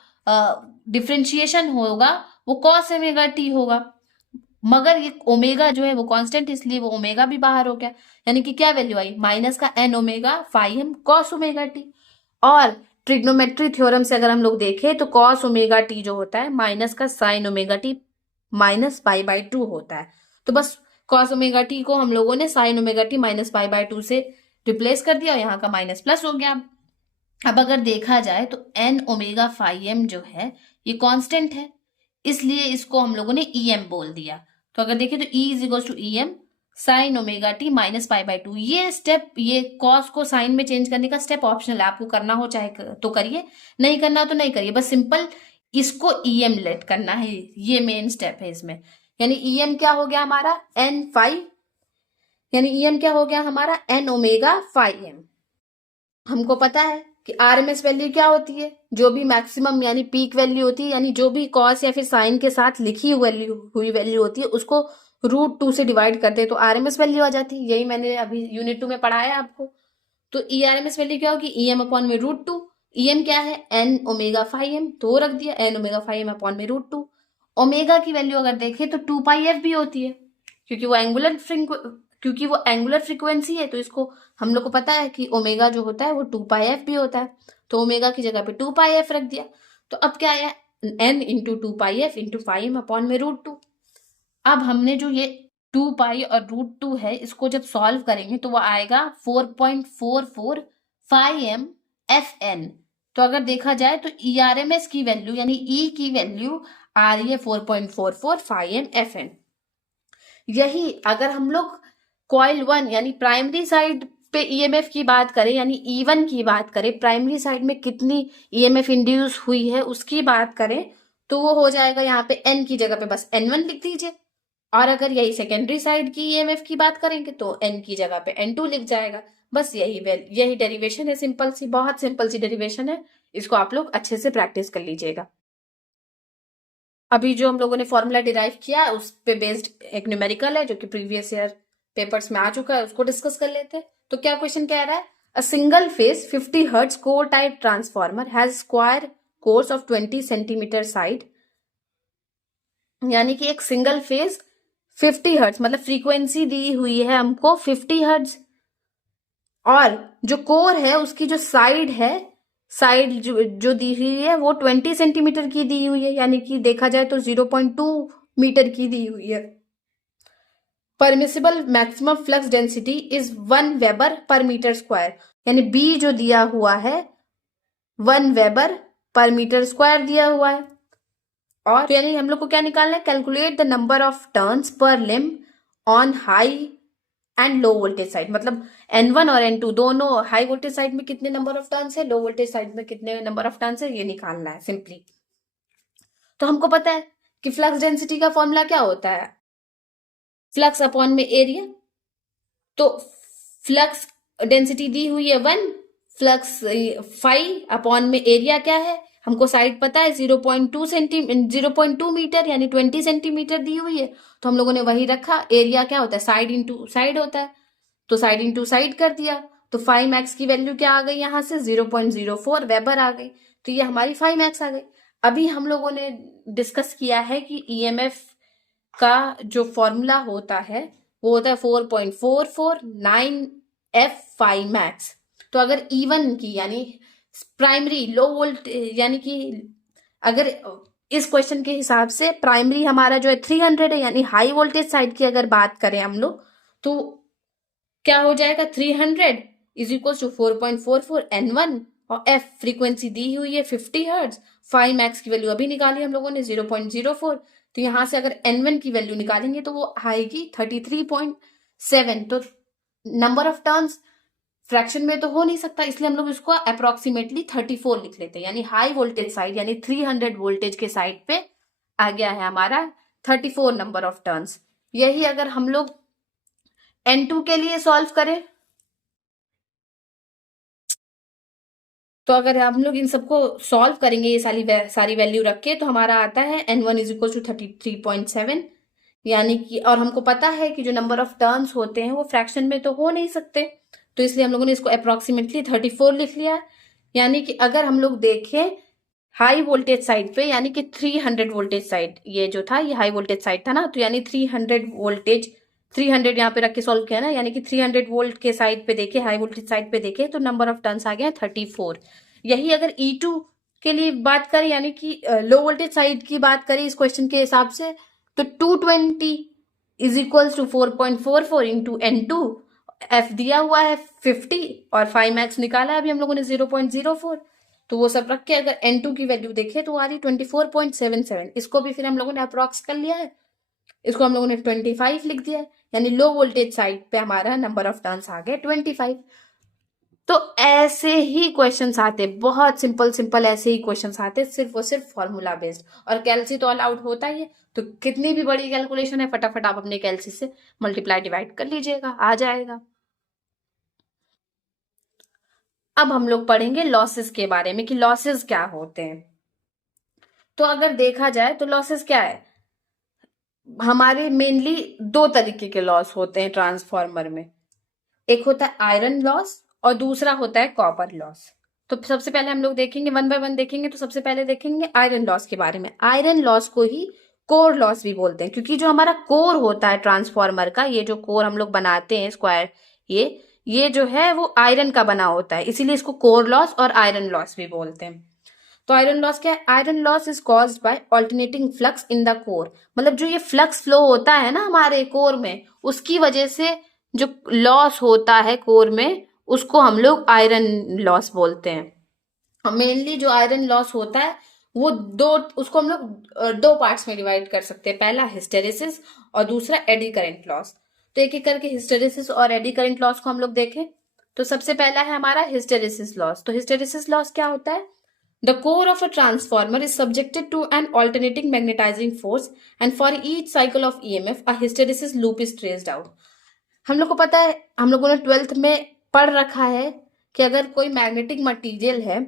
डिफ्रेंशिएशन होगा वो कॉस ओमेगा टी होगा, मगर ये ओमेगा जो है वो कांस्टेंट, इसलिए वो ओमेगा भी बाहर हो गया, यानी कि क्या वैल्यू आई, माइनस का N omega phi M cos omega T. और ट्रिग्नोमेट्री थ्योरम से अगर हम लोग देखें तो कॉस ओमेगा टी जो होता है माइनस का sign omega T minus pi by 2 होता है। तो बस कॉस ओमेगा टी को हम लोगों ने sign omega T minus pi by 2 से रिप्लेस कर दिया, यहाँ का माइनस प्लस हो गया। अब अगर देखा जाए तो एन ओमेगा फाई एम जो है ये कांस्टेंट है, इसलिए इसको हम लोगों ने ई एम बोल दिया। तो अगर देखें तो E is equal to E M sine omega T minus pi by 2। ये स्टेप, ये कॉस को साइन में चेंज करने का स्टेप ऑप्शनल है, आपको करना हो चाहे तो करिए, नहीं करना तो नहीं करिए, बस सिंपल इसको ई एम लेट करना है, ये मेन स्टेप है इसमें। यानी ई एम क्या हो गया हमारा एन फाई, यानी ई एम क्या हो गया हमारा एन ओमेगा फाई एम। हमको पता है कि आरएमएस वैल्यू क्या होती है, जो भी मैक्सिमम यानी पीक वैल्यू होती है, यानी जो भी कॉस या फिर साइन के साथ लिखी हुई वैल्यू होती है उसको √2 से डिवाइड करते हैं तो आरएमएस वैल्यू आ जाती है। यही मैंने अभी यूनिट 2 में पढ़ाया आपको। तो ई आरएमएस वैल्यू क्या होगी, ई एम अपॉन में √2, ई एम क्या है एन ओमेगा फाई एम, तो रख दिया N omega phi M upon में √2। ओमेगा की वैल्यू अगर देखें तो 2 पाई एफ भी होती है, क्योंकि वो एंगुलर फ्रीक्वेंसी है, तो इसको हम लोग को पता है कि ओमेगा जो होता है वो 2 पाई एफ भी होता है, तो ओमेगा की जगह पे 2 पाई एफ रख दिया। तो अब क्या आया N into 2 pi F into phi M upon में √2। अब हमने जो ये 2 पाई और √2 है इसको जब सॉल्व करेंगे तो वो आएगा 4.44 फाई एम एफ एन। तो अगर देखा जाए तो ई आर एम एस की वैल्यू यानी ई की वैल्यू आ रही है 4.44 फाई एम एफ एन। यही अगर हम लोग कॉइल 1 यानी प्राइमरी साइड पे ईएमएफ की बात करें, यानी E1 की बात करें, प्राइमरी साइड में कितनी ईएमएफ इंड्यूस हुई है उसकी बात करें, तो वो हो जाएगा यहाँ पे N की जगह पे बस N1 लिख दीजिए। और अगर यही सेकेंडरी साइड की ईएमएफ की बात करेंगे तो N की जगह पे N2 लिख जाएगा। बस यही डेरिवेशन है, सिंपल सी, बहुत सिंपल सी डेरिवेशन है, इसको आप लोग अच्छे से प्रैक्टिस कर लीजिएगा। अभी जो हम लोगों ने फॉर्मूला डिराइव किया है उस पे बेस्ड एक न्यूमेरिकल है जो कि प्रीवियस ईयर पेपर्स में आ चुका है, उसको डिस्कस कर लेते हैं। तो क्या क्वेश्चन कह रहा है, a single phase 50 hertz core type transformer has square course of 20 centimetre side, यानी कि एक सिंगल फेज 50 हर्ट्ज, मतलब फ्रीक्वेंसी दी हुई है हमको 50 हर्ट्ज, और जो कोर है उसकी जो साइड है, साइड जो दी हुई है वो 20 सेंटीमीटर की दी हुई है, यानी कि देखा जाए तो 0.2 मीटर की दी हुई है। Permissible maximum flux density is 1 weber per metre square, यानी बी जो दिया हुआ है 1 वेबर पर मीटर स्क्वायर दिया हुआ है। और तो यानी हम लोग को क्या निकालना है, calculate the number of turns per limb on high and low voltage side, मतलब N1 और N2 दोनों हाई वोल्टेज साइड में कितने नंबर ऑफ टर्न्स है, लो वोल्टेज साइड में कितने नंबर ऑफ टर्न्स है, ये निकालना है सिंपली। तो हमको पता है कि फ्लक्स डेंसिटी का फॉर्मूला क्या होता है, फ्लक्स अपॉन में एरिया। तो फ्लक्स डेंसिटी दी हुई है 1, फ्लक्स फाई अपॉन में एरिया क्या है, हमको साइड पता है 0.2 मीटर, यानी 20 सेंटीमीटर दी हुई है, तो हम लोगों ने वही रखा। एरिया क्या होता है, साइड इंटू साइड होता है, तो साइड इंटू साइड कर दिया, तो फाइव मैक्स की वैल्यू क्या आ गई, यहां से 0.04 वेबर आ गई, तो ये हमारी फाइव मैक्स आ गई। अभी हम लोगों ने डिस्कस किया है कि ईएमएफ का जो फॉर्मूला होता है वो होता है 4.44 एफ फाइव मैक्स। तो अगर E1 की यानी प्राइमरी लो वोल्ट, यानी कि अगर इस क्वेश्चन के हिसाब से प्राइमरी हमारा जो है 300 है, यानी हाई वोल्टेज साइड की अगर बात करें हम लोग, तो क्या हो जाएगा 300 इज इक्वल टू 4.44 N1, और एफ फ्रीक्वेंसी दी हुई है 50 हर्ट्ज, फाइव मैक्स की वैल्यू अभी निकाली हम लोगों ने 0.04, तो यहां से अगर N1 की वैल्यू निकालेंगे तो वो आएगी 33.7। तो नंबर ऑफ टर्न्स फ्रैक्शन में तो हो नहीं सकता, इसलिए हम लोग इसको अप्रोक्सीमेटली 34 लिख लेते हैं, यानी हाई वोल्टेज साइड यानी 300 वोल्टेज के साइड पे आ गया है हमारा 34 नंबर ऑफ टर्न्स। यही अगर हम लोग N2 के लिए सॉल्व करें, तो अगर हम लोग इन सबको सॉल्व करेंगे ये सारी वैल्यू रख के, तो हमारा आता है N1 इज इक्वल टू 33.7, यानी कि, और हमको पता है कि जो नंबर ऑफ टर्न्स होते हैं वो फ्रैक्शन में तो हो नहीं सकते, तो इसलिए हम लोगों ने इसको अप्रोक्सीमेटली 34 लिख लिया। यानी कि अगर हम लोग देखें हाई वोल्टेज साइड पे, यानी कि 300 वोल्टेज साइड, ये जो था ये हाई वोल्टेज साइड था ना, तो यानी 300 वोल्टेज 300 यहाँ पे रख के सॉल्व किया ना, यानी कि 300 वोल्ट के साइड पे देखे, हाई वोल्टेज साइड पे देखे, तो नंबर ऑफ टर्न्स आ गया 34। यही अगर E2 के लिए बात करें, यानी कि लो वोल्टेज साइड की बात करें इस क्वेश्चन के हिसाब से, तो 220 is equals to 4.44 into N2, F दिया हुआ है 50 और फाइव मैक्स निकाला है अभी हम लोगों ने 0.04, तो वो सब रख के अगर N2 की वैल्यू देखें तो आ रही 24.77। इसको भी फिर हम लोगों ने अप्रॉक्स कर लिया है, इसको हम लोगों ने 25 लिख दिया है, यानी लो वोल्टेज साइड पे हमारा नंबर ऑफ टर्न्स आ गए 25। तो ऐसे ही क्वेश्चंस आते, बहुत सिंपल सिंपल ऐसे ही क्वेश्चंस आते, सिर्फ और सिर्फ फॉर्मूला बेस्ड, और कैलसी तो ऑल आउट होता ही है, तो कितनी भी बड़ी कैलकुलेशन है फटाफट आप अपने कैलसी से मल्टीप्लाई डिवाइड कर लीजिएगा, आ जाएगा। अब हम लोग पढ़ेंगे लॉसेस के बारे में कि लॉसेस क्या होते हैं। तो अगर देखा जाए तो लॉसेस क्या है, हमारे मेनली दो तरीके के लॉस होते हैं ट्रांसफार्मर में, एक होता है आयरन लॉस और दूसरा होता है कॉपर लॉस। तो सबसे पहले हम लोग देखेंगे वन बाय वन देखेंगे, तो सबसे पहले देखेंगे आयरन लॉस के बारे में। आयरन लॉस को ही कोर लॉस भी बोलते हैं, क्योंकि जो हमारा कोर होता है ट्रांसफार्मर का, ये जो कोर हम लोग बनाते हैं स्क्वायर, ये जो है वो आयरन का बना होता है, इसीलिए इसको कोर लॉस और आयरन लॉस भी बोलते हैं। तो आयरन लॉस क्या है, iron loss is caused by alternating flux in the core, मतलब जो ये फ्लक्स फ्लो होता है ना हमारे कोर में, उसकी वजह से जो लॉस होता है कोर में, उसको हम लोग आयरन लॉस बोलते हैं। मेनली जो आयरन लॉस होता है वो उसको हम लोग दो पार्ट्स में डिवाइड कर सकते हैं, पहला हिस्टेरेसिस और दूसरा एडी करंट लॉस। तो एक एक करके हिस्टेरेसिस और एडी करंट लॉस को हम लोग देखें, तो सबसे पहला है हमारा हिस्टेरेसिस लॉस। तो हिस्टेरेसिस लॉस क्या होता है, The core of a transformer is subjected to an alternating magnetizing force, and for each cycle of EMF, a hysteresis loop is traced out. हम लोग को पता है, हम लोगों ने 12th में पढ़ रखा है कि अगर कोई मैग्नेटिक मटेरियल है,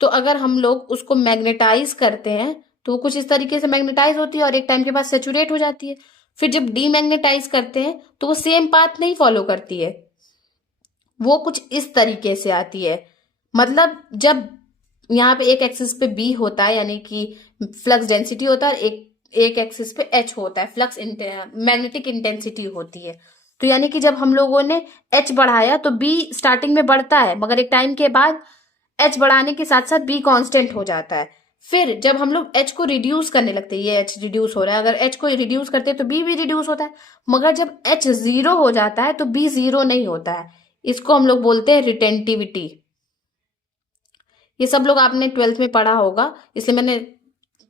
तो अगर हम लोग उसको मैग्नेटाइज करते हैं तो वो कुछ इस तरीके से मैग्नेटाइज होती है और एक टाइम के बाद सेचुरेट हो जाती है। फिर जब डीमैग्नेटाइज करते हैं तो वो सेम पाथ नहीं फॉलो करती है, वो कुछ इस तरीके से आती है। मतलब जब यहाँ पे एक एक्सिस पे बी होता है यानी कि फ्लक्स डेंसिटी होता है, और एक एक्सिस पे एच होता है, फ्लक्स मैग्नेटिक इंटेंसिटी होती है। तो यानी कि जब हम लोगों ने एच बढ़ाया तो बी स्टार्टिंग में बढ़ता है, मगर एक टाइम के बाद एच बढ़ाने के साथ साथ बी कांस्टेंट हो जाता है। फिर जब हम लोग एच को रिड्यूस करने लगते हैं, ये एच रिड्यूस हो रहा है, अगर एच को रिड्यूस करते हैं तो बी भी रिड्यूस होता है, मगर जब एच जीरो हो जाता है तो बी जीरो नहीं होता है। इसको हम लोग बोलते हैं रिटेंटिविटी। ये सब लोग आपने ट्वेल्थ में पढ़ा होगा, इसलिए मैंने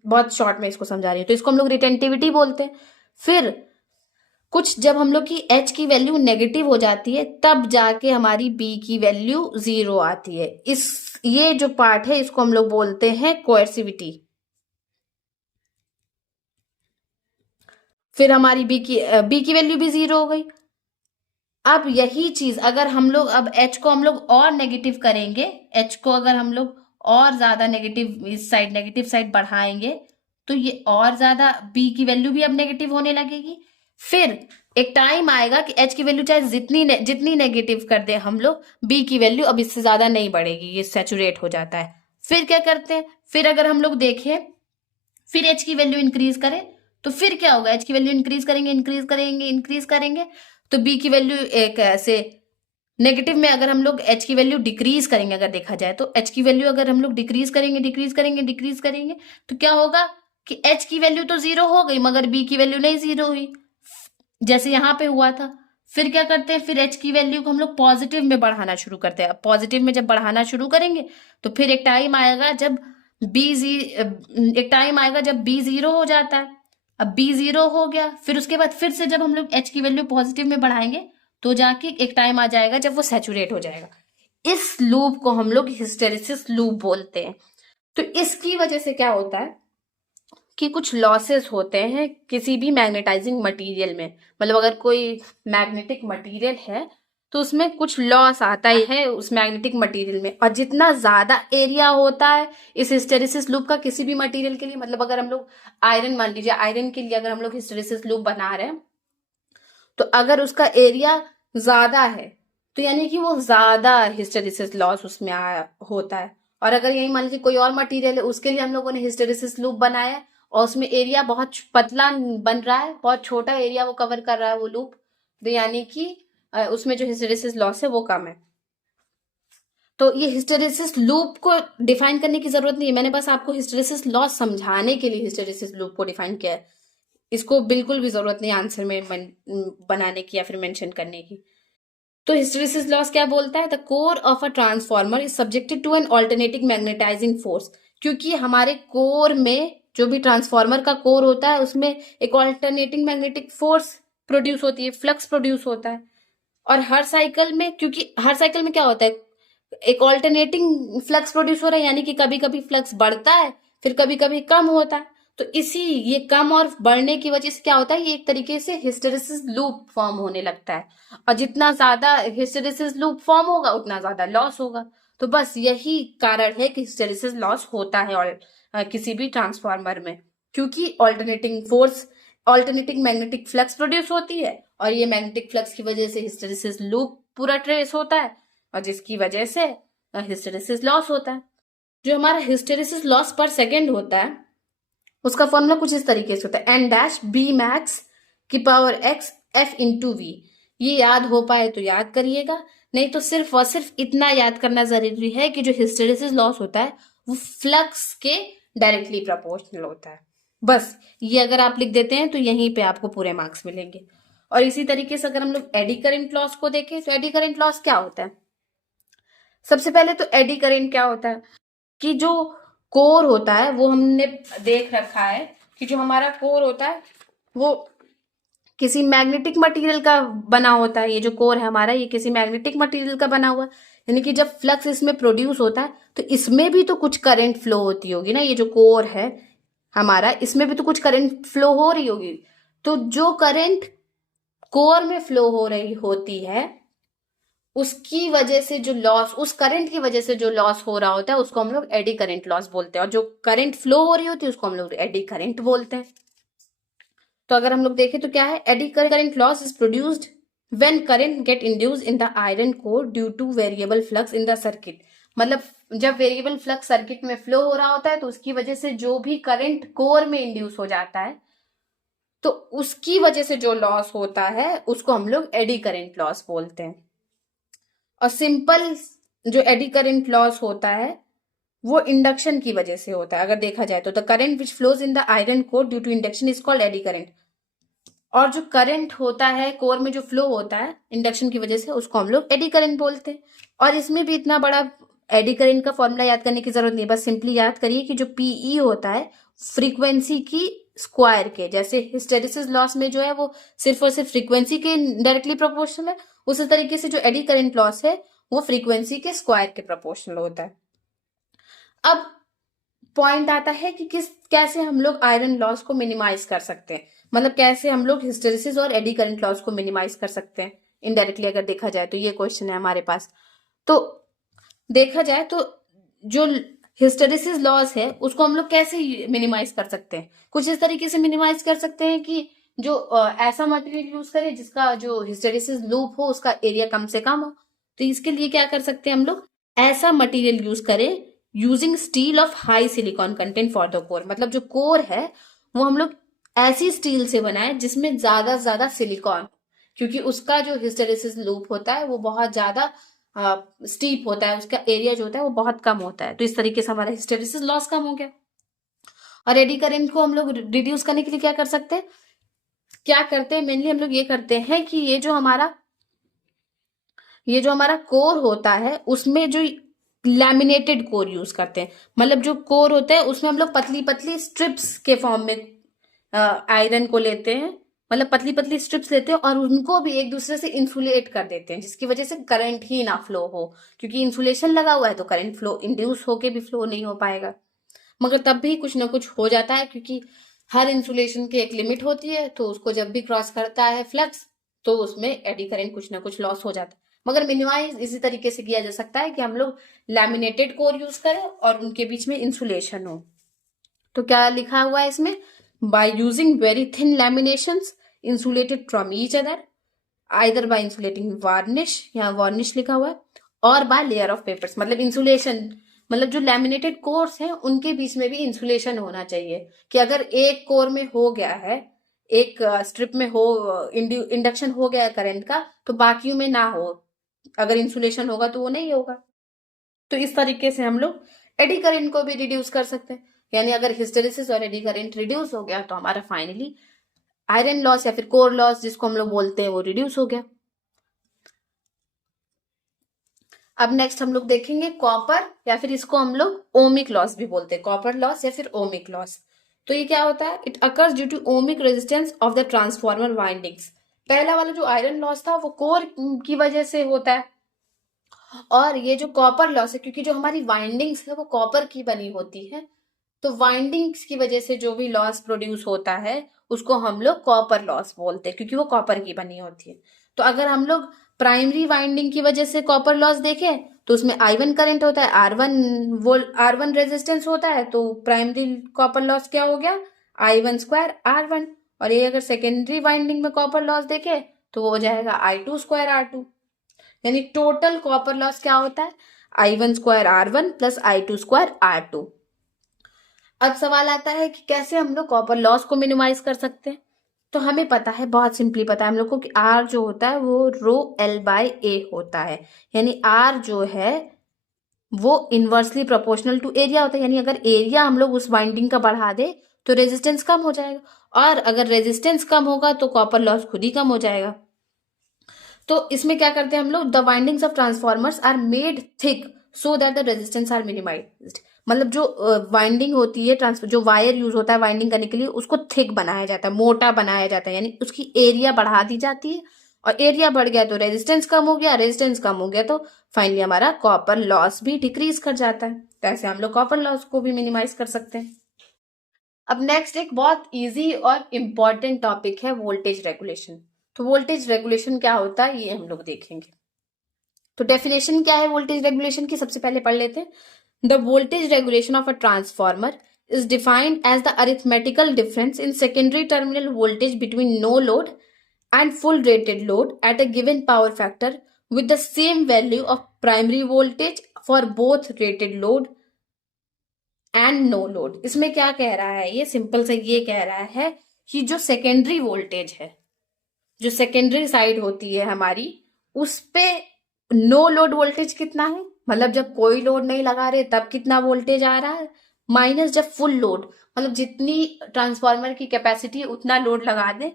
बहुत शॉर्ट में इसको समझा रही हूँ। तो इसको हम लोग रिटेंटिविटी बोलते हैं। फिर कुछ जब हम लोग की एच की वैल्यू नेगेटिव हो जाती है तब जाके हमारी बी की वैल्यू जीरो आती है। ये जो पार्ट है इसको हम लोग बोलते हैं कोएर्सिविटी। फिर हमारी बी की वैल्यू भी जीरो हो गई। अब यही चीज अगर हम लोग अब एच को हम लोग और नेगेटिव करेंगे, एच को अगर हम लोग और ज्यादा नेगेटिव, इस साइड नेगेटिव साइड बढ़ाएंगे तो ये और ज्यादा बी की वैल्यू भी अब नेगेटिव होने लगेगी। फिर एक टाइम आएगा कि एच की वैल्यू चाहे जितनी नेगेटिव कर दे हम लोग, बी की वैल्यू अब इससे ज्यादा नहीं बढ़ेगी, ये सैचुरेट हो जाता है। फिर क्या करते हैं, फिर अगर हम लोग देखें फिर एच की वैल्यू इंक्रीज करें तो फिर क्या होगा, एच की वैल्यू इंक्रीज करेंगे इंक्रीज करेंगे इंक्रीज करेंगे तो बी की वैल्यू एक ऐसे नेगेटिव में, अगर हम लोग एच की वैल्यू डिक्रीज करेंगे, अगर देखा जाए तो एच की वैल्यू अगर हम लोग डिक्रीज करेंगे डिक्रीज करेंगे डिक्रीज करेंगे तो क्या होगा कि एच की वैल्यू तो जीरो हो गई मगर बी की वैल्यू नहीं जीरो हुई, जैसे यहां पे हुआ था। फिर क्या करते हैं, फिर एच की वैल्यू को हम लोग पॉजिटिव में बढ़ाना शुरू करते हैं। अब पॉजिटिव में जब बढ़ाना शुरू करेंगे तो फिर एक टाइम आएगा जब एक टाइम आएगा जब बी जीरो हो जाता है। अब बी जीरो हो गया, फिर उसके बाद फिर से जब हम लोग एच की वैल्यू पॉजिटिव में बढ़ाएंगे तो जाके एक टाइम आ जाएगा जब वो सैचुरेट हो जाएगा। इस लूप को हम लोग हिस्टेरिसिस लूप बोलते हैं। तो इसकी वजह से क्या होता है कि कुछ लॉसेस होते हैं किसी भी मैग्नेटाइजिंग मटेरियल में, मतलब अगर कोई मैग्नेटिक मटेरियल है तो उसमें कुछ लॉस आता ही है उस मैग्नेटिक मटेरियल में। और जितना ज्यादा एरिया होता है इस हिस्टेरिसिस लूप का किसी भी मटेरियल के लिए, मतलब अगर हम लोग आयरन, मान लीजिए आयरन के लिए अगर हम लोग हिस्टेरिसिस लूप बना रहे हैं तो अगर उसका एरिया ज्यादा है तो यानी कि वो ज्यादा हिस्टेरिसिस लॉस उसमें होता है। और अगर यही मान लीजिए कोई और मटेरियल है उसके लिए हम लोगों ने हिस्टेरिसिस लूप बनाया है और उसमें एरिया बहुत पतला बन रहा है, बहुत छोटा एरिया वो कवर कर रहा है वो लूप, तो यानी कि उसमें जो हिस्टेरिसिस लॉस है वो कम है। तो ये हिस्टेरिसिस लूप को डिफाइन करने की जरूरत नहीं है, मैंने बस आपको हिस्टेरिसिस लॉस समझाने के लिए हिस्टेरिसिस लूप को डिफाइन किया है। इसको बिल्कुल भी जरूरत नहीं आंसर में बनाने की या फिर मेंशन करने की। तो हिस्टेरिसिस लॉस क्या बोलता है, the core of a transformer is subjected to an alternating magnetizing force. क्योंकि हमारे कोर में जो भी ट्रांसफॉर्मर का कोर होता है उसमें एक ऑल्टरनेटिंग मैग्नेटिक फोर्स प्रोड्यूस होती है, फ्लक्स प्रोड्यूस होता है। और हर साइकिल में, क्योंकि हर साइकिल में क्या होता है, एक ऑल्टरनेटिंग फ्लक्स प्रोड्यूस हो रहा है, यानी कि कभी कभी फ्लक्स बढ़ता है फिर कभी कभी कम होता है। तो इसी ये कम और बढ़ने की वजह से क्या होता है, ये एक तरीके से हिस्टेरिसिस लूप फॉर्म होने लगता है। और जितना ज्यादा हिस्टेरिसिस लूप फॉर्म होगा उतना ज्यादा लॉस होगा। तो बस यही कारण है कि हिस्टेरिसिस लॉस होता है और किसी भी ट्रांसफार्मर में, क्योंकि ऑल्टरनेटिंग मैग्नेटिक फ्लक्स प्रोड्यूस होती है और ये मैग्नेटिक फ्लक्स की वजह से हिस्टेरिसिस लूप पूरा ट्रेस होता है और जिसकी वजह से हिस्टेरिसिस लॉस होता है। जो हमारा हिस्टेरिसिस लॉस पर सेकेंड होता है उसका फॉर्मूला कुछ इस तरीके से होता है, एन डैश बी मैक्स की power X F into V. ये याद हो पाए तो याद करिएगा, नहीं तो सिर्फ और सिर्फ इतना याद करना जरूरी है कि जो हिस्टेरिसिस लॉस होता है वो फ्लक्स के डायरेक्टली प्रोपोर्शनल होता है। बस ये अगर आप लिख देते हैं तो यहीं पे आपको पूरे मार्क्स मिलेंगे। और इसी तरीके से अगर हम लोग एडी करंट लॉस को देखें तो एडी करंट लॉस क्या होता है, सबसे पहले तो एडी करंट क्या होता है कि जो कोर होता है वो हमने देख रखा है कि जो हमारा कोर होता है वो किसी मैग्नेटिक मटेरियल का बना होता है। ये जो कोर है हमारा ये किसी मैग्नेटिक मटेरियल का बना हुआ है, यानी कि जब फ्लक्स इसमें प्रोड्यूस होता है तो इसमें भी तो कुछ करंट फ्लो होती होगी ना। ये जो कोर है हमारा इसमें भी तो कुछ करंट फ्लो हो रही होगी। तो जो करंट कोर में फ्लो हो रही होती है उसकी वजह से जो लॉस, उस करंट की वजह से जो लॉस हो रहा होता है उसको हम लोग एडी करंट लॉस बोलते हैं। और जो करंट फ्लो हो रही होती है उसको हम लोग एडी करंट बोलते हैं। तो अगर हम लोग देखें तो क्या है, eddy current loss is produced when current get induced in the iron core due to variable flux in the circuit. मतलब जब वेरिएबल फ्लक्स सर्किट में फ्लो हो रहा होता है तो उसकी वजह से जो भी करंट कोर में इंड्यूस हो जाता है तो उसकी वजह से जो लॉस होता है उसको हम लोग एडी करंट लॉस बोलते हैं। और सिंपल जो एडी करंट लॉस होता है वो इंडक्शन की वजह से होता है। अगर देखा जाए तो the current which flows in the iron core due to induction is called eddy current. और जो करंट होता है कोर में जो फ्लो होता है इंडक्शन की वजह से उसको हम लोग एडी करंट बोलते हैं। और इसमें भी इतना बड़ा एडी करंट का फॉर्मूला याद करने की जरूरत नहीं, बस सिंपली याद करिए कि जो पीई होता है फ्रीक्वेंसी की स्क्वायर के, जैसे हिस्टेरिसिस लॉस में जो है वो सिर्फ और सिर्फ फ्रीक्वेंसी के डायरेक्टली प्रोपोर्शनल है, उसी तरीके से जो एडी करंट लॉस है वो फ्रीक्वेंसी के स्क्वायर के प्रोपोर्शनल होता है। अब पॉइंट आता है कि कैसे हम लोग आयरन लॉस को मिनिमाइज कर सकते हैं, मतलब कैसे हम लोग हिस्टेरिसिस और एडी करंट लॉस को मिनिमाइज कर सकते हैं इनडायरेक्टली अगर देखा जाए तो। ये क्वेश्चन है हमारे पास। तो देखा जाए तो जो हिस्टेरिसिस लॉस है उसको हम लोग कैसे मिनिमाइज कर सकते हैं, कुछ इस तरीके से मिनिमाइज कर सकते हैं कि जो ऐसा मटेरियल यूज करें जिसका जो हिस्टेरिसिस लूप हो उसका एरिया कम से कम हो। तो इसके लिए क्या कर सकते हैं हम लोग, ऐसा मटेरियल यूज करें using steel of high silicon content for the core. मतलब जो कोर है वो हम लोग ऐसी स्टील से बनाए जिसमें ज्यादा सिलिकॉन, क्योंकि उसका जो हिस्टेरिसिस लूप होता है वो बहुत ज्यादा स्टीप होता है, उसका एरिया जो होता है वो बहुत कम होता है। तो इस तरीके से हमारा हिस्टेरिसिस लॉस कम हो गया। और एडी करंट को हम लोग रिड्यूस करने के लिए क्या कर सकते हैं, क्या करते हैं मेनली हम लोग ये करते हैं कि ये जो हमारा कोर होता है उसमें जो लैमिनेटेड कोर यूज करते हैं। मतलब जो कोर होता है उसमें हम लोग पतली पतली स्ट्रिप्स के फॉर्म में आयरन को लेते हैं, मतलब पतली पतली स्ट्रिप्स लेते हैं और उनको भी एक दूसरे से इंसुलेट कर देते हैं जिसकी वजह से करंट ही ना फ्लो हो, क्योंकि इंसुलेशन लगा हुआ है तो करंट फ्लो इंड्यूस होके भी फ्लो नहीं हो पाएगा। मगर तब भी कुछ ना कुछ हो जाता है, क्योंकि हर इंसुलेशन की एक लिमिट होती है, तो उसको जब भी क्रॉस करता है फ्लक्स तो उसमें एडी करंट कुछ ना कुछ लॉस हो जाता है। मगर मिनिमाइज इसी तरीके से किया जा सकता है कि हम लोग लैमिनेटेड कोर यूज करें और उनके बीच में इंसुलेशन हो। तो क्या लिखा हुआ है इसमें, by using very thin लैमिनेशंस insulated from each other either bye insulating varnish, यहाँ वार्निश लिखा हुआ है, और बाय लेयर ऑफ पेपर्स। मतलब इंसुलेशन, मतलब जो लैमिनेटेड कोर्स हैं उनके बीच में भी इंसुलेशन होना चाहिए, कि अगर एक कोर में हो गया है, एक स्ट्रिप में हो इंडक्शन हो गया है करंट का, तो बाकियों में ना हो। अगर इंसुलेशन होगा तो वो नहीं होगा। तो इस तरीके से हम लोग एडी करंट को भी रिड्यूस कर सकते हैं। यानी अगर हिस्टेरिसिस और एडी करंट रिड्यूस हो गया तो हमारा फाइनली आयरन लॉस या फिर कोर लॉस जिसको हम लोग बोलते हैं वो रिड्यूस हो गया। अब नेक्स्ट हम लोग देखेंगे कॉपर, या फिर इसको हम लोग ओमिक लॉस भी बोलते हैं, कॉपर लॉस या फिर ओमिक लॉस। तो ये क्या होता है, it occurs due to ohmic resistance of the transformer windings. पहला वाला जो आयरन लॉस था वो कोर की वजह से होता है, और ये जो कॉपर लॉस है क्योंकि जो हमारी वाइंडिंग्स है वो कॉपर की बनी होती है, तो वाइंडिंग्स की वजह से जो भी लॉस प्रोड्यूस होता है उसको हम लोग कॉपर लॉस बोलते हैं, क्योंकि वो कॉपर की बनी होती है। तो अगर हम लोग प्राइमरी वाइंडिंग की वजह से कॉपर लॉस देखें तो उसमें I1 करंट होता है, R1 रेजिस्टेंस होता है, तो प्राइमरी कॉपर लॉस क्या हो गया, I1² R1। और ये अगर सेकेंडरी वाइंडिंग में कॉपर लॉस देखे तो वो हो जाएगा I2² R2। यानी टोटल कॉपर लॉस क्या होता है, I1² R1 plus I2² R2। अब सवाल आता है कि कैसे हम लोग कॉपर लॉस को मिनिमाइज कर सकते हैं। तो हमें पता है, बहुत सिंपली पता है हम लोग को कि R जो होता है वो ρL/A होता है। यानी R जो है वो इनवर्सली प्रोपोर्शनल टू एरिया होता है। यानी अगर एरिया हम लोग उस वाइंडिंग का बढ़ा दे तो रेजिस्टेंस कम हो जाएगा, और अगर रेजिस्टेंस कम होगा तो कॉपर लॉस खुद ही कम हो जाएगा। तो इसमें क्या करते हैं हम लोग, the windings of transformers are made thick so that the resistance are minimized. मतलब जो वाइंडिंग होती है, जो वायर यूज होता है वाइंडिंग करने के लिए, उसको थिक बनाया जाता है, मोटा बनाया जाता है, यानी उसकी एरिया बढ़ा दी जाती है। और एरिया बढ़ गया तो रेजिस्टेंस कम हो गया, रेजिस्टेंस कम हो गया तो फाइनली हमारा कॉपर लॉस भी डिक्रीज कर जाता है। तो ऐसे हम लोग कॉपर लॉस को भी मिनिमाइज कर सकते हैं। अब नेक्स्ट एक बहुत इजी और इम्पॉर्टेंट टॉपिक है वोल्टेज रेगुलेशन। तो वोल्टेज रेगुलेशन क्या होता है ये हम लोग देखेंगे। तो डेफिनेशन क्या है वोल्टेज रेगुलेशन की, सबसे पहले पढ़ लेते हैं। The voltage regulation of a transformer is defined as the arithmetical difference in secondary terminal voltage between no load and full rated load at a given power factor with the same value of primary voltage for both rated load and no load. इसमें क्या कह रहा है, ये सिंपल से ये कह रहा है कि जो सेकेंडरी वोल्टेज है, जो सेकेंडरी साइड होती है हमारी, उस पे नो लोड वोल्टेज कितना है, मतलब जब कोई लोड नहीं लगा रहे तब कितना वोल्टेज आ रहा है, माइनस जब फुल लोड, मतलब जितनी ट्रांसफार्मर की कैपेसिटी उतना लोड लगा दे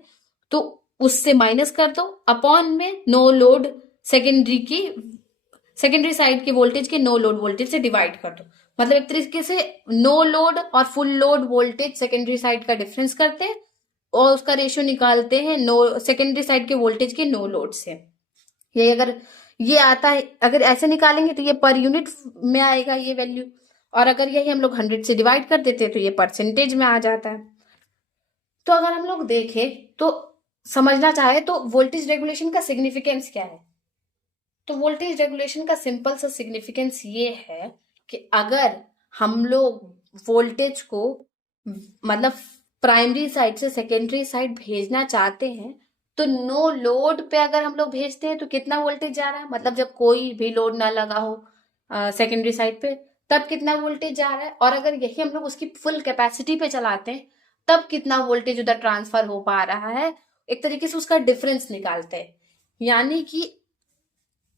तो उससे माइनस कर दो, अपॉन में नो लोड सेकेंडरी साइड के वोल्टेज के नो लोड वोल्टेज से डिवाइड कर दो। मतलब एक तरीके से नो लोड और full load voltage secondary side का डिफरेंस करते हैं और उसका रेशियो निकालते हैं नो सेकेंडरी साइड के वोल्टेज के नो लोड से। ये अगर ये आता है, अगर ऐसे निकालेंगे तो ये पर यूनिट में आएगा ये वैल्यू, और अगर यही हम लोग 100 से डिवाइड कर देते तो ये परसेंटेज में आ जाता है। तो अगर हम लोग देखें तो समझना चाहे तो वोल्टेज रेगुलेशन का सिग्निफिकेंस क्या है, तो वोल्टेज रेगुलेशन का सिंपल सा सिग्निफिकेंस ये है कि अगर हम लोग वोल्टेज को मतलब प्राइमरी साइड से सेकेंडरी साइड भेजना चाहते हैं तो नो लोड पे अगर हम लोग भेजते हैं तो कितना वोल्टेज जा रहा है, मतलब जब कोई भी लोड ना लगा हो सेकेंडरी साइड पे तब कितना वोल्टेज जा रहा है, और अगर यही हम लोग उसकी फुल कैपेसिटी पे चलाते हैं तब कितना वोल्टेज उधर ट्रांसफर हो पा रहा है, एक तरीके से उसका डिफरेंस निकालते हैं। यानी कि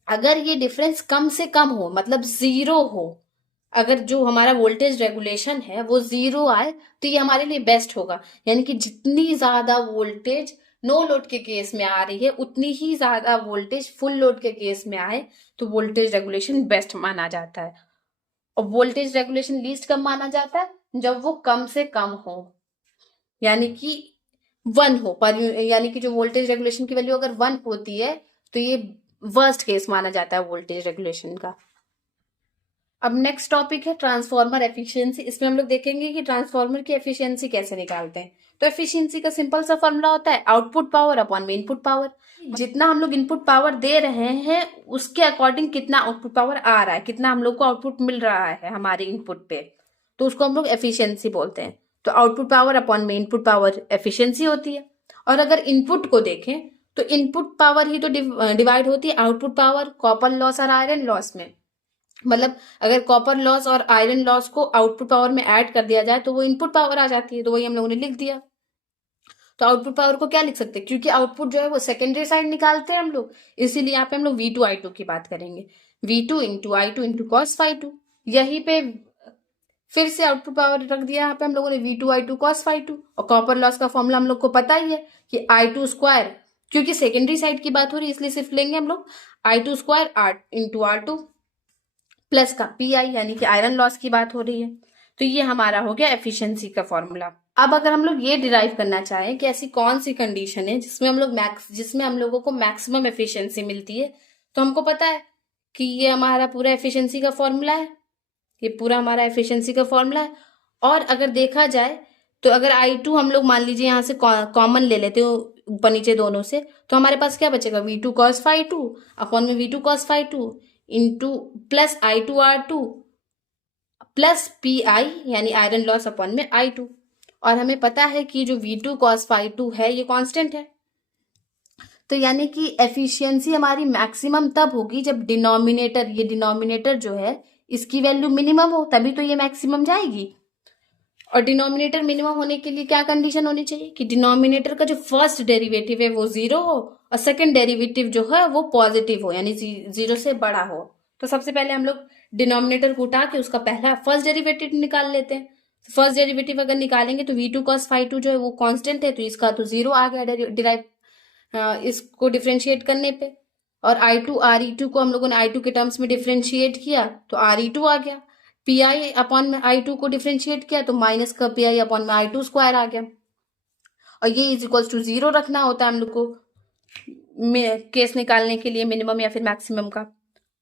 अगर ये डिफरेंस कम से कम हो, मतलब जीरो हो, अगर जो हमारा वोल्टेज रेगुलेशन है वो जीरो आए तो ये हमारे लिए बेस्ट होगा। यानी कि जितनी ज्यादा वोल्टेज नो लोड के केस में आ रही है उतनी ही ज्यादा वोल्टेज फुल लोड के केस में आए तो वोल्टेज रेगुलेशन बेस्ट माना जाता है, और वोल्टेज रेगुलेशन लीस्ट कब माना जाता है, जब वो कम से कम हो, यानी कि 1 हो पर, यानी कि जो वोल्टेज रेगुलेशन की वैल्यू अगर 1 होती है तो ये वर्स्ट केस माना जाता है वोल्टेज रेगुलेशन का। अब नेक्स्ट टॉपिक है ट्रांसफार्मर एफिशिएंसी। इसमें हम लोग देखेंगे कि ट्रांसफार्मर की एफिशिएंसी कैसे निकालते हैं। तो एफिशिएंसी का सिंपल सा फॉर्मूला होता है आउटपुट पावर अपॉन में इनपुट पावर। जितना हम लोग इनपुट पावर दे रहे हैं उसके अकॉर्डिंग कितना आउटपुट पावर आ रहा है, कितना हम लोग को आउटपुट मिल रहा है हमारे इनपुट पे, तो उसको हम लोग एफिशिएंसी बोलते हैं। तो आउटपुट पावर अपॉन में इनपुट पावर एफिशिएंसी होती है। और अगर इनपुट को देखें तो इनपुट पावर ही तो डिवाइड होती है आउटपुट पावर, कॉपर लॉस और आयरन लॉस में। मतलब अगर कॉपर लॉस और आयरन लॉस को आउटपुट पावर में ऐड कर दिया जाए तो वो इनपुट पावर आ जाती है, तो वही हम लोगों ने लिख दिया। तो आउटपुट पावर को क्या लिख सकते हैं, क्योंकि आउटपुट जो है वो सेकेंडरी साइड निकालते हैं हम लोग, इसीलिए यहाँ पे हम लोग V2I2 की बात करेंगे। V2 into I2 into cos phi2, यहीं पे फिर से आउटपुट पावर रख दिया यहाँ पे हम लोगों ने V2I2 cos phi2, और कॉपर लॉस का फॉर्मूला हम लोग को पता ही है कि I2 स्क्वायर, क्योंकि सेकेंडरी साइड की बात हो रही है इसलिए सिर्फ लेंगे हम लोग I2 square into R2 plus का PI, यानी कि आयरन लॉस की बात हो रही है। तो ये हमारा हो गया एफिशिएंसी का फॉर्मूला। अब अगर हम लोग ये डिराइव करना चाहें कि ऐसी कौन सी कंडीशन है जिसमें हम लोगों को मैक्सिमम एफिशिएंसी मिलती है, तो हमको पता है कि ये हमारा पूरा एफिशिएंसी का फॉर्मूला है, ये पूरा हमारा एफिशिएंसी का फॉर्मूला है। और अगर देखा जाए तो अगर I2 हम लोग मान लीजिए यहाँ से कॉमन ले लेते हो ऊपर नीचे दोनों से, तो हमारे पास क्या बचेगा V2 cos phi2 अपॉन में V2 cos phi2 into plus I2 R2 plus PI यानी आयरन लॉस अपॉन में I2। और हमें पता है कि जो V2 cos phi2 है ये कांस्टेंट है, तो यानी कि एफिशिएंसी हमारी मैक्सिमम तब होगी जब ये डिनोमिनेटर जो है इसकी वैल्यू मिनिमम हो, तभी तो ये मैक्सिमम जाएगी। और डिनोमिनेटर मिनिमम होने के लिए क्या कंडीशन होनी चाहिए कि डिनोमिनेटर का जो फर्स्ट डेरिवेटिव है वो 0 हो और सेकंड डेरिवेटिव जो है वो पॉजिटिव हो, यानी 0 से बड़ा हो। तो सबसे पहले हम लोग डिनोमिनेटर को उठा के उसका पहला फर्स्ट डेरिवेटिव निकाल लेते हैं। फर्स्ट डेरिवेटिव अगर निकालेंगे तो V2 cos phi2 जो है वो कांस्टेंट है, तो इसका तो 0 आ गया डिराइव इसको डिफ्रेंशिएट करने पे। और I2 RE2 को हम लोगों ने I2 के टर्म्स में डिफ्रेंशिएट किया तो RE2 आ गया। PI अपॉन में I2 को डिफ्रेंशिएट किया तो माइनस का PI अपॉन में I2 स्क्वायर आ गया। और ये इज इक्वल्स टू 0 रखना होता है हम लोग को केस निकालने के लिए मिनिमम या फिर मैक्सिमम का।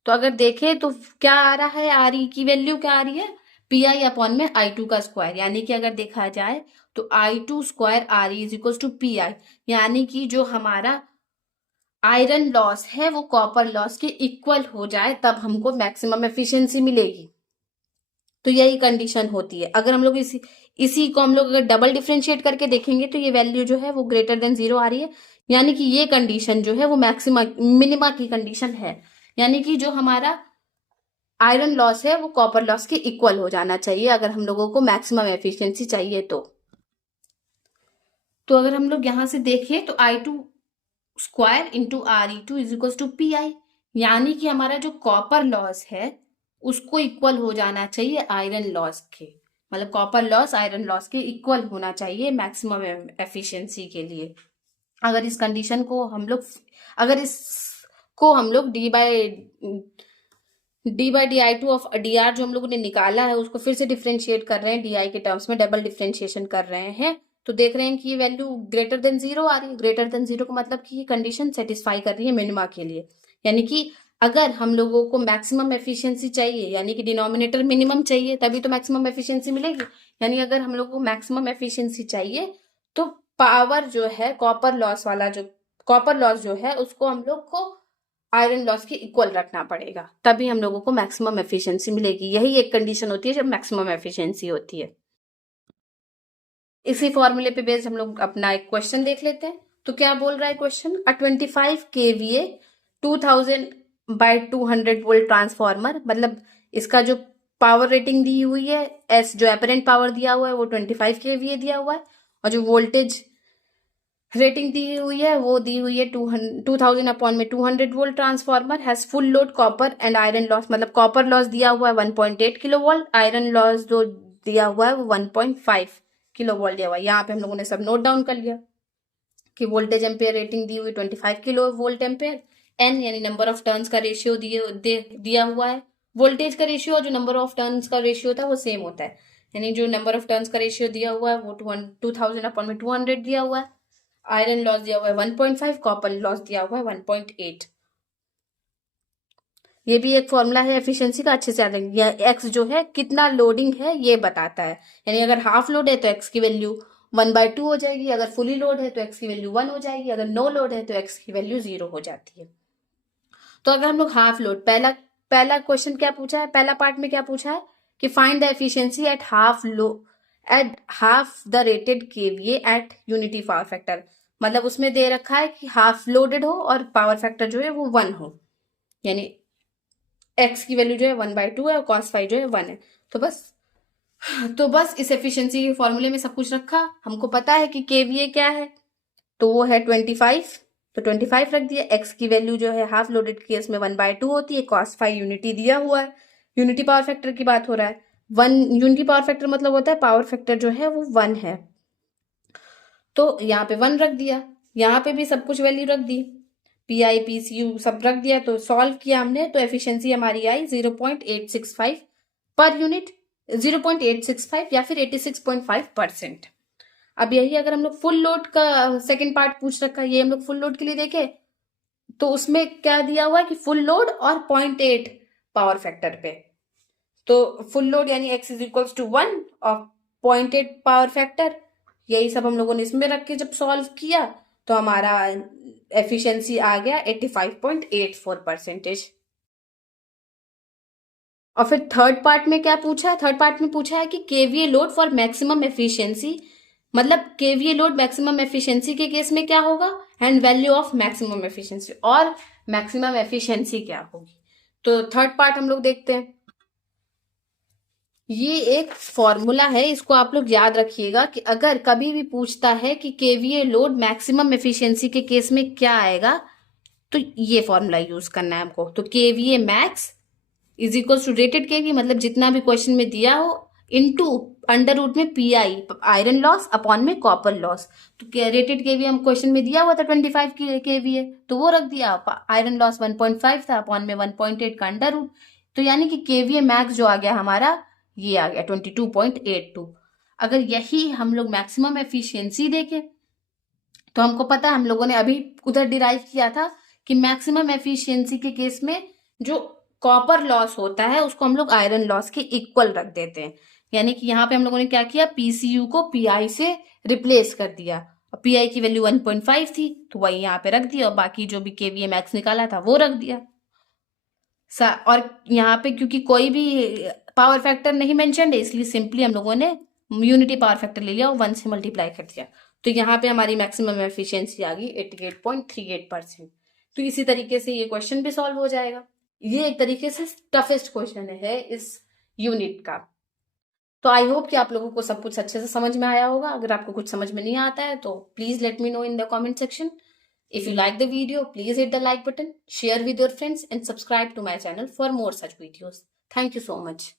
तो अगर देखें तो क्या आ रहा है, RE की वैल्यू क्या आ रही है, PI अपॉन में I2 का स्क्वायर। यानी कि अगर देखा जाए तो I2 square RE is equals to PI, यानी कि जो हमारा आयरन लॉस है वो कॉपर लॉस के इक्वल हो जाए तब हमको मैक्सिमम एफिशिएंसी मिलेगी। तो यही कंडीशन होती है। अगर हम लोग इसी को हम लोग अगर डबल डिफरेंशिएट करके देखेंगे तो ये वैल्यू जो है वो ग्रेटर देन 0 आ रही है, यानी कि ये कंडीशन जो है वो मिनिमा की कंडीशन है। यानी कि जो हमारा आयरन लॉस है वो कॉपर लॉस के इक्वल हो जाना चाहिए अगर हम लोगों को मैक्सिमम एफिशिएंसी चाहिए तो अगर हम लोग यहां से देखें तो I2 square into RE2 is equal to PI, यानी कि हमारा जो कॉपर लॉस है उसको इक्वल हो जाना चाहिए आयरन लॉस के, मतलब कॉपर लॉस आयरन लॉस के इक्वल होना चाहिए मैक्सिमम एफिशिएंसी के लिए। अगर इस कंडीशन को हम लोग D by D I two of DR जो हम लोगों ने निकाला है उसको फिर से डिफ्रेंशिएट कर रहे हैं DI के टर्म्स में, डबल डिफ्रेंशिएशन कर रहे हैं, तो देख रहे हैं कि ये वैल्यू ग्रेटर देन 0 आ रही है। ग्रेटर देन 0 का मतलब कि ये कंडीशन सेटिस्फाई कर रही है मिनिमा के लिए, यानी कि अगर हम लोगों को मैक्सिमम एफिशिएंसी चाहिए यानी कि डिनोमिनेटर मिनिमम चाहिए तभी तो मैक्सिमम एफिशिएंसी मिलेगी, यानी अगर हम लोगों को मैक्सिमम एफिशिएंसी चाहिए तो पावर जो है कॉपर लॉस जो है उसको हम लोग को आयरन लॉस के इक्वल रखना पड़ेगा, तभी हम लोगों को मैक्सिमम एफिशिएंसी मिलेगी। यही एक कंडीशन होती है जब मैक्सिमम एफिशिएंसी होती है। इसी फॉर्मूले पे बेस्ड हम लोग अपना एक क्वेश्चन देख लेते हैं। तो क्या बोल रहा है क्वेश्चन, अ 25 kVA 2000/200 वोल्ट ट्रांसफॉर्मर, मतलब इसका जो पावर रेटिंग दी हुई है एस, जो एपरेंट पावर दिया हुआ है वो 25 kVA दिया हुआ है, और जो वोल्टेज रेटिंग दी हुई है वो दी हुई है 2000/200 volt transformer has full load copper and iron loss, मतलब कॉपर लॉस दिया हुआ है 1.8 किलो वोल्ट, आयरन लॉस जो दिया हुआ है वो 1.5 किलो वोल्ट दिया हुआ है। यहाँ पे हम लोगों ने सब नोट डाउन कर लिया कि वोल्टेज एम्पेयर रेटिंग दी हुई 25 किलो वोल्ट एम्पेयर, एन यानी नंबर ऑफ टर्न्स का रेशियो दिया हुआ है, वोल्टेज का रेशियो और जो नंबर ऑफ टर्न्स का रेशियो था वो सेम होता है, यानी जो नंबर ऑफ टर्न्स का रेशियो दिया हुआ है वो 2000/200 दिया हुआ है, आयरन लॉस दिया हुआ है 1.5, कॉपर लॉस दिया हुआ है 1.8। ये भी एक फॉर्मूला है एफिशिएंसी का, अच्छे से याद रखेंगे। एक्स जो है कितना लोडिंग है ये बताता है, यानी अगर हाफ लोड है तो एक्स की वैल्यू 1/2 हो जाएगी, अगर फुली लोड है तो एक्स की वैल्यू 1 हो जाएगी, अगर नो लोड है तो एक्स की वैल्यू 0 हो जाती है। तो अगर हम लोग हाफ लोड, पहला क्वेश्चन क्या पूछा है, पहला पार्ट में क्या पूछा है कि find the efficiency at half the rated KVA eight unity power factor, मतलब उसमें दे रखा है कि हाफ लोडेड हो और पावर फैक्टर जो है वो 1 हो, यानी एक्स की वैल्यू जो है 1/2 है और cos फाइव जो है 1 है। तो बस इस एफिशिएंसी के फॉर्मूले में सब कुछ रखा, हमको पता है कि केवीए क्या है तो वो है 25, तो 25 रख दिया। एक्स की वैल्यू जो है हाफ लोडेड केस में 1/2 होती है, cos फाइव यूनिटी दिया हुआ है, यूनिटी पावर फैक्टर की बात हो रहा है, 1 यूनिटी पावर फैक्टर मतलब होता है पावर फैक्टर जो है वो 1 है, तो यहाँ पे 1 रख दिया, यहाँ पे भी सब कुछ वैल्यू रख दी, PI PCU सब रख दिया, तो सॉल्व किया हमने तो एफिशिएंसी हमारी आई 0.865 पर यूनिट, 0.865 या फिर 86.5%। अब यही अगर हम लोग फुल लोड का सेकंड पार्ट पूछ रखा है, ये हम लोग फुल लोड के लिए देखें तो उसमें क्या दिया हुआ है कि फुल लोड और 0.8 पावर फैक्टर पे, तो फुल लोड यानी x इज इक्वल्स टू 1 और 0.8 पावर फैक्टर, यही सब हम लोगों ने इसमें रख के जब सॉल्व किया तो हमारा एफिशिएंसी आ गया 85.84%। और फिर थर्ड पार्ट में क्या पूछा है, थर्ड पार्ट में पूछा है कि KVA load for maximum efficiency, मतलब केवीए लोड मैक्सिमम एफिशिएंसी के केस में क्या होगा and value of maximum efficiency, और मैक्सिमम एफिशिएंसी क्या होगी। तो थर्ड पार्ट हम लोग देखते हैं। ये एक फॉर्मूला है, इसको आप लोग याद रखिएगा कि अगर कभी भी पूछता है कि केवीए लोड मैक्सिमम एफिशिएंसी के केस में क्या आएगा तो ये फॉर्मूला यूज करना है हमको। तो KVA max is equal to rated KV, मतलब जितना भी क्वेश्चन में दिया हो, इनटू अंडर रूट में PI आयरन लॉस अपॉन में कॉपर लॉस, तो रेटेड केवी हम क्वेश्चन में दिया हुआ था 25 kVA तो वो रख दिया, आयरन लॉस 1.5 था अपॉन में 1.8 का अंडर रूट, तो यानी कि केवीए मैक्स जो आ गया हमारा ये आ गया 22.82। अगर यही हम लोग मैक्सिमम एफिशिएंसी देखें तो हमको पता है, हम लोगों ने अभी उधर डिराइव किया था कि मैक्सिमम एफिशिएंसी के केस में जो कॉपर लॉस होता है उसको हम लोग आयरन लॉस के इक्वल रख देते हैं, यानी कि यहाँ पे हम लोगों ने क्या किया, PCU को PI से रिप्लेस कर दिया, PI की वैल्यू 1.5 थी तो वही यहाँ पे रख दिया और बाकी जो भी केवीए मैक्स निकाला था वो रख दिया। और यहाँ पे क्योंकि कोई भी पावर फैक्टर नहीं मेंशन है इसलिए सिंपली हम लोगों ने यूनिटी पावर फैक्टर ले लिया और 1 से मल्टीप्लाई कर दिया, तो यहाँ पे हमारी मैक्सिमम एफिशिएंसी आ गई 88.38%। तो इसी तरीके से ये क्वेश्चन भी सॉल्व हो जाएगा। ये एक तरीके से टफेस्ट क्वेश्चन है इस यूनिट का। तो आई होप कि आप लोगों को सब कुछ अच्छे से समझ में आया होगा। अगर आपको कुछ समझ में नहीं आता है तो please let me know in the comment section. If you like the video, please hit the like button, share with your friends and subscribe to my channel for more such videos. Thank you so much.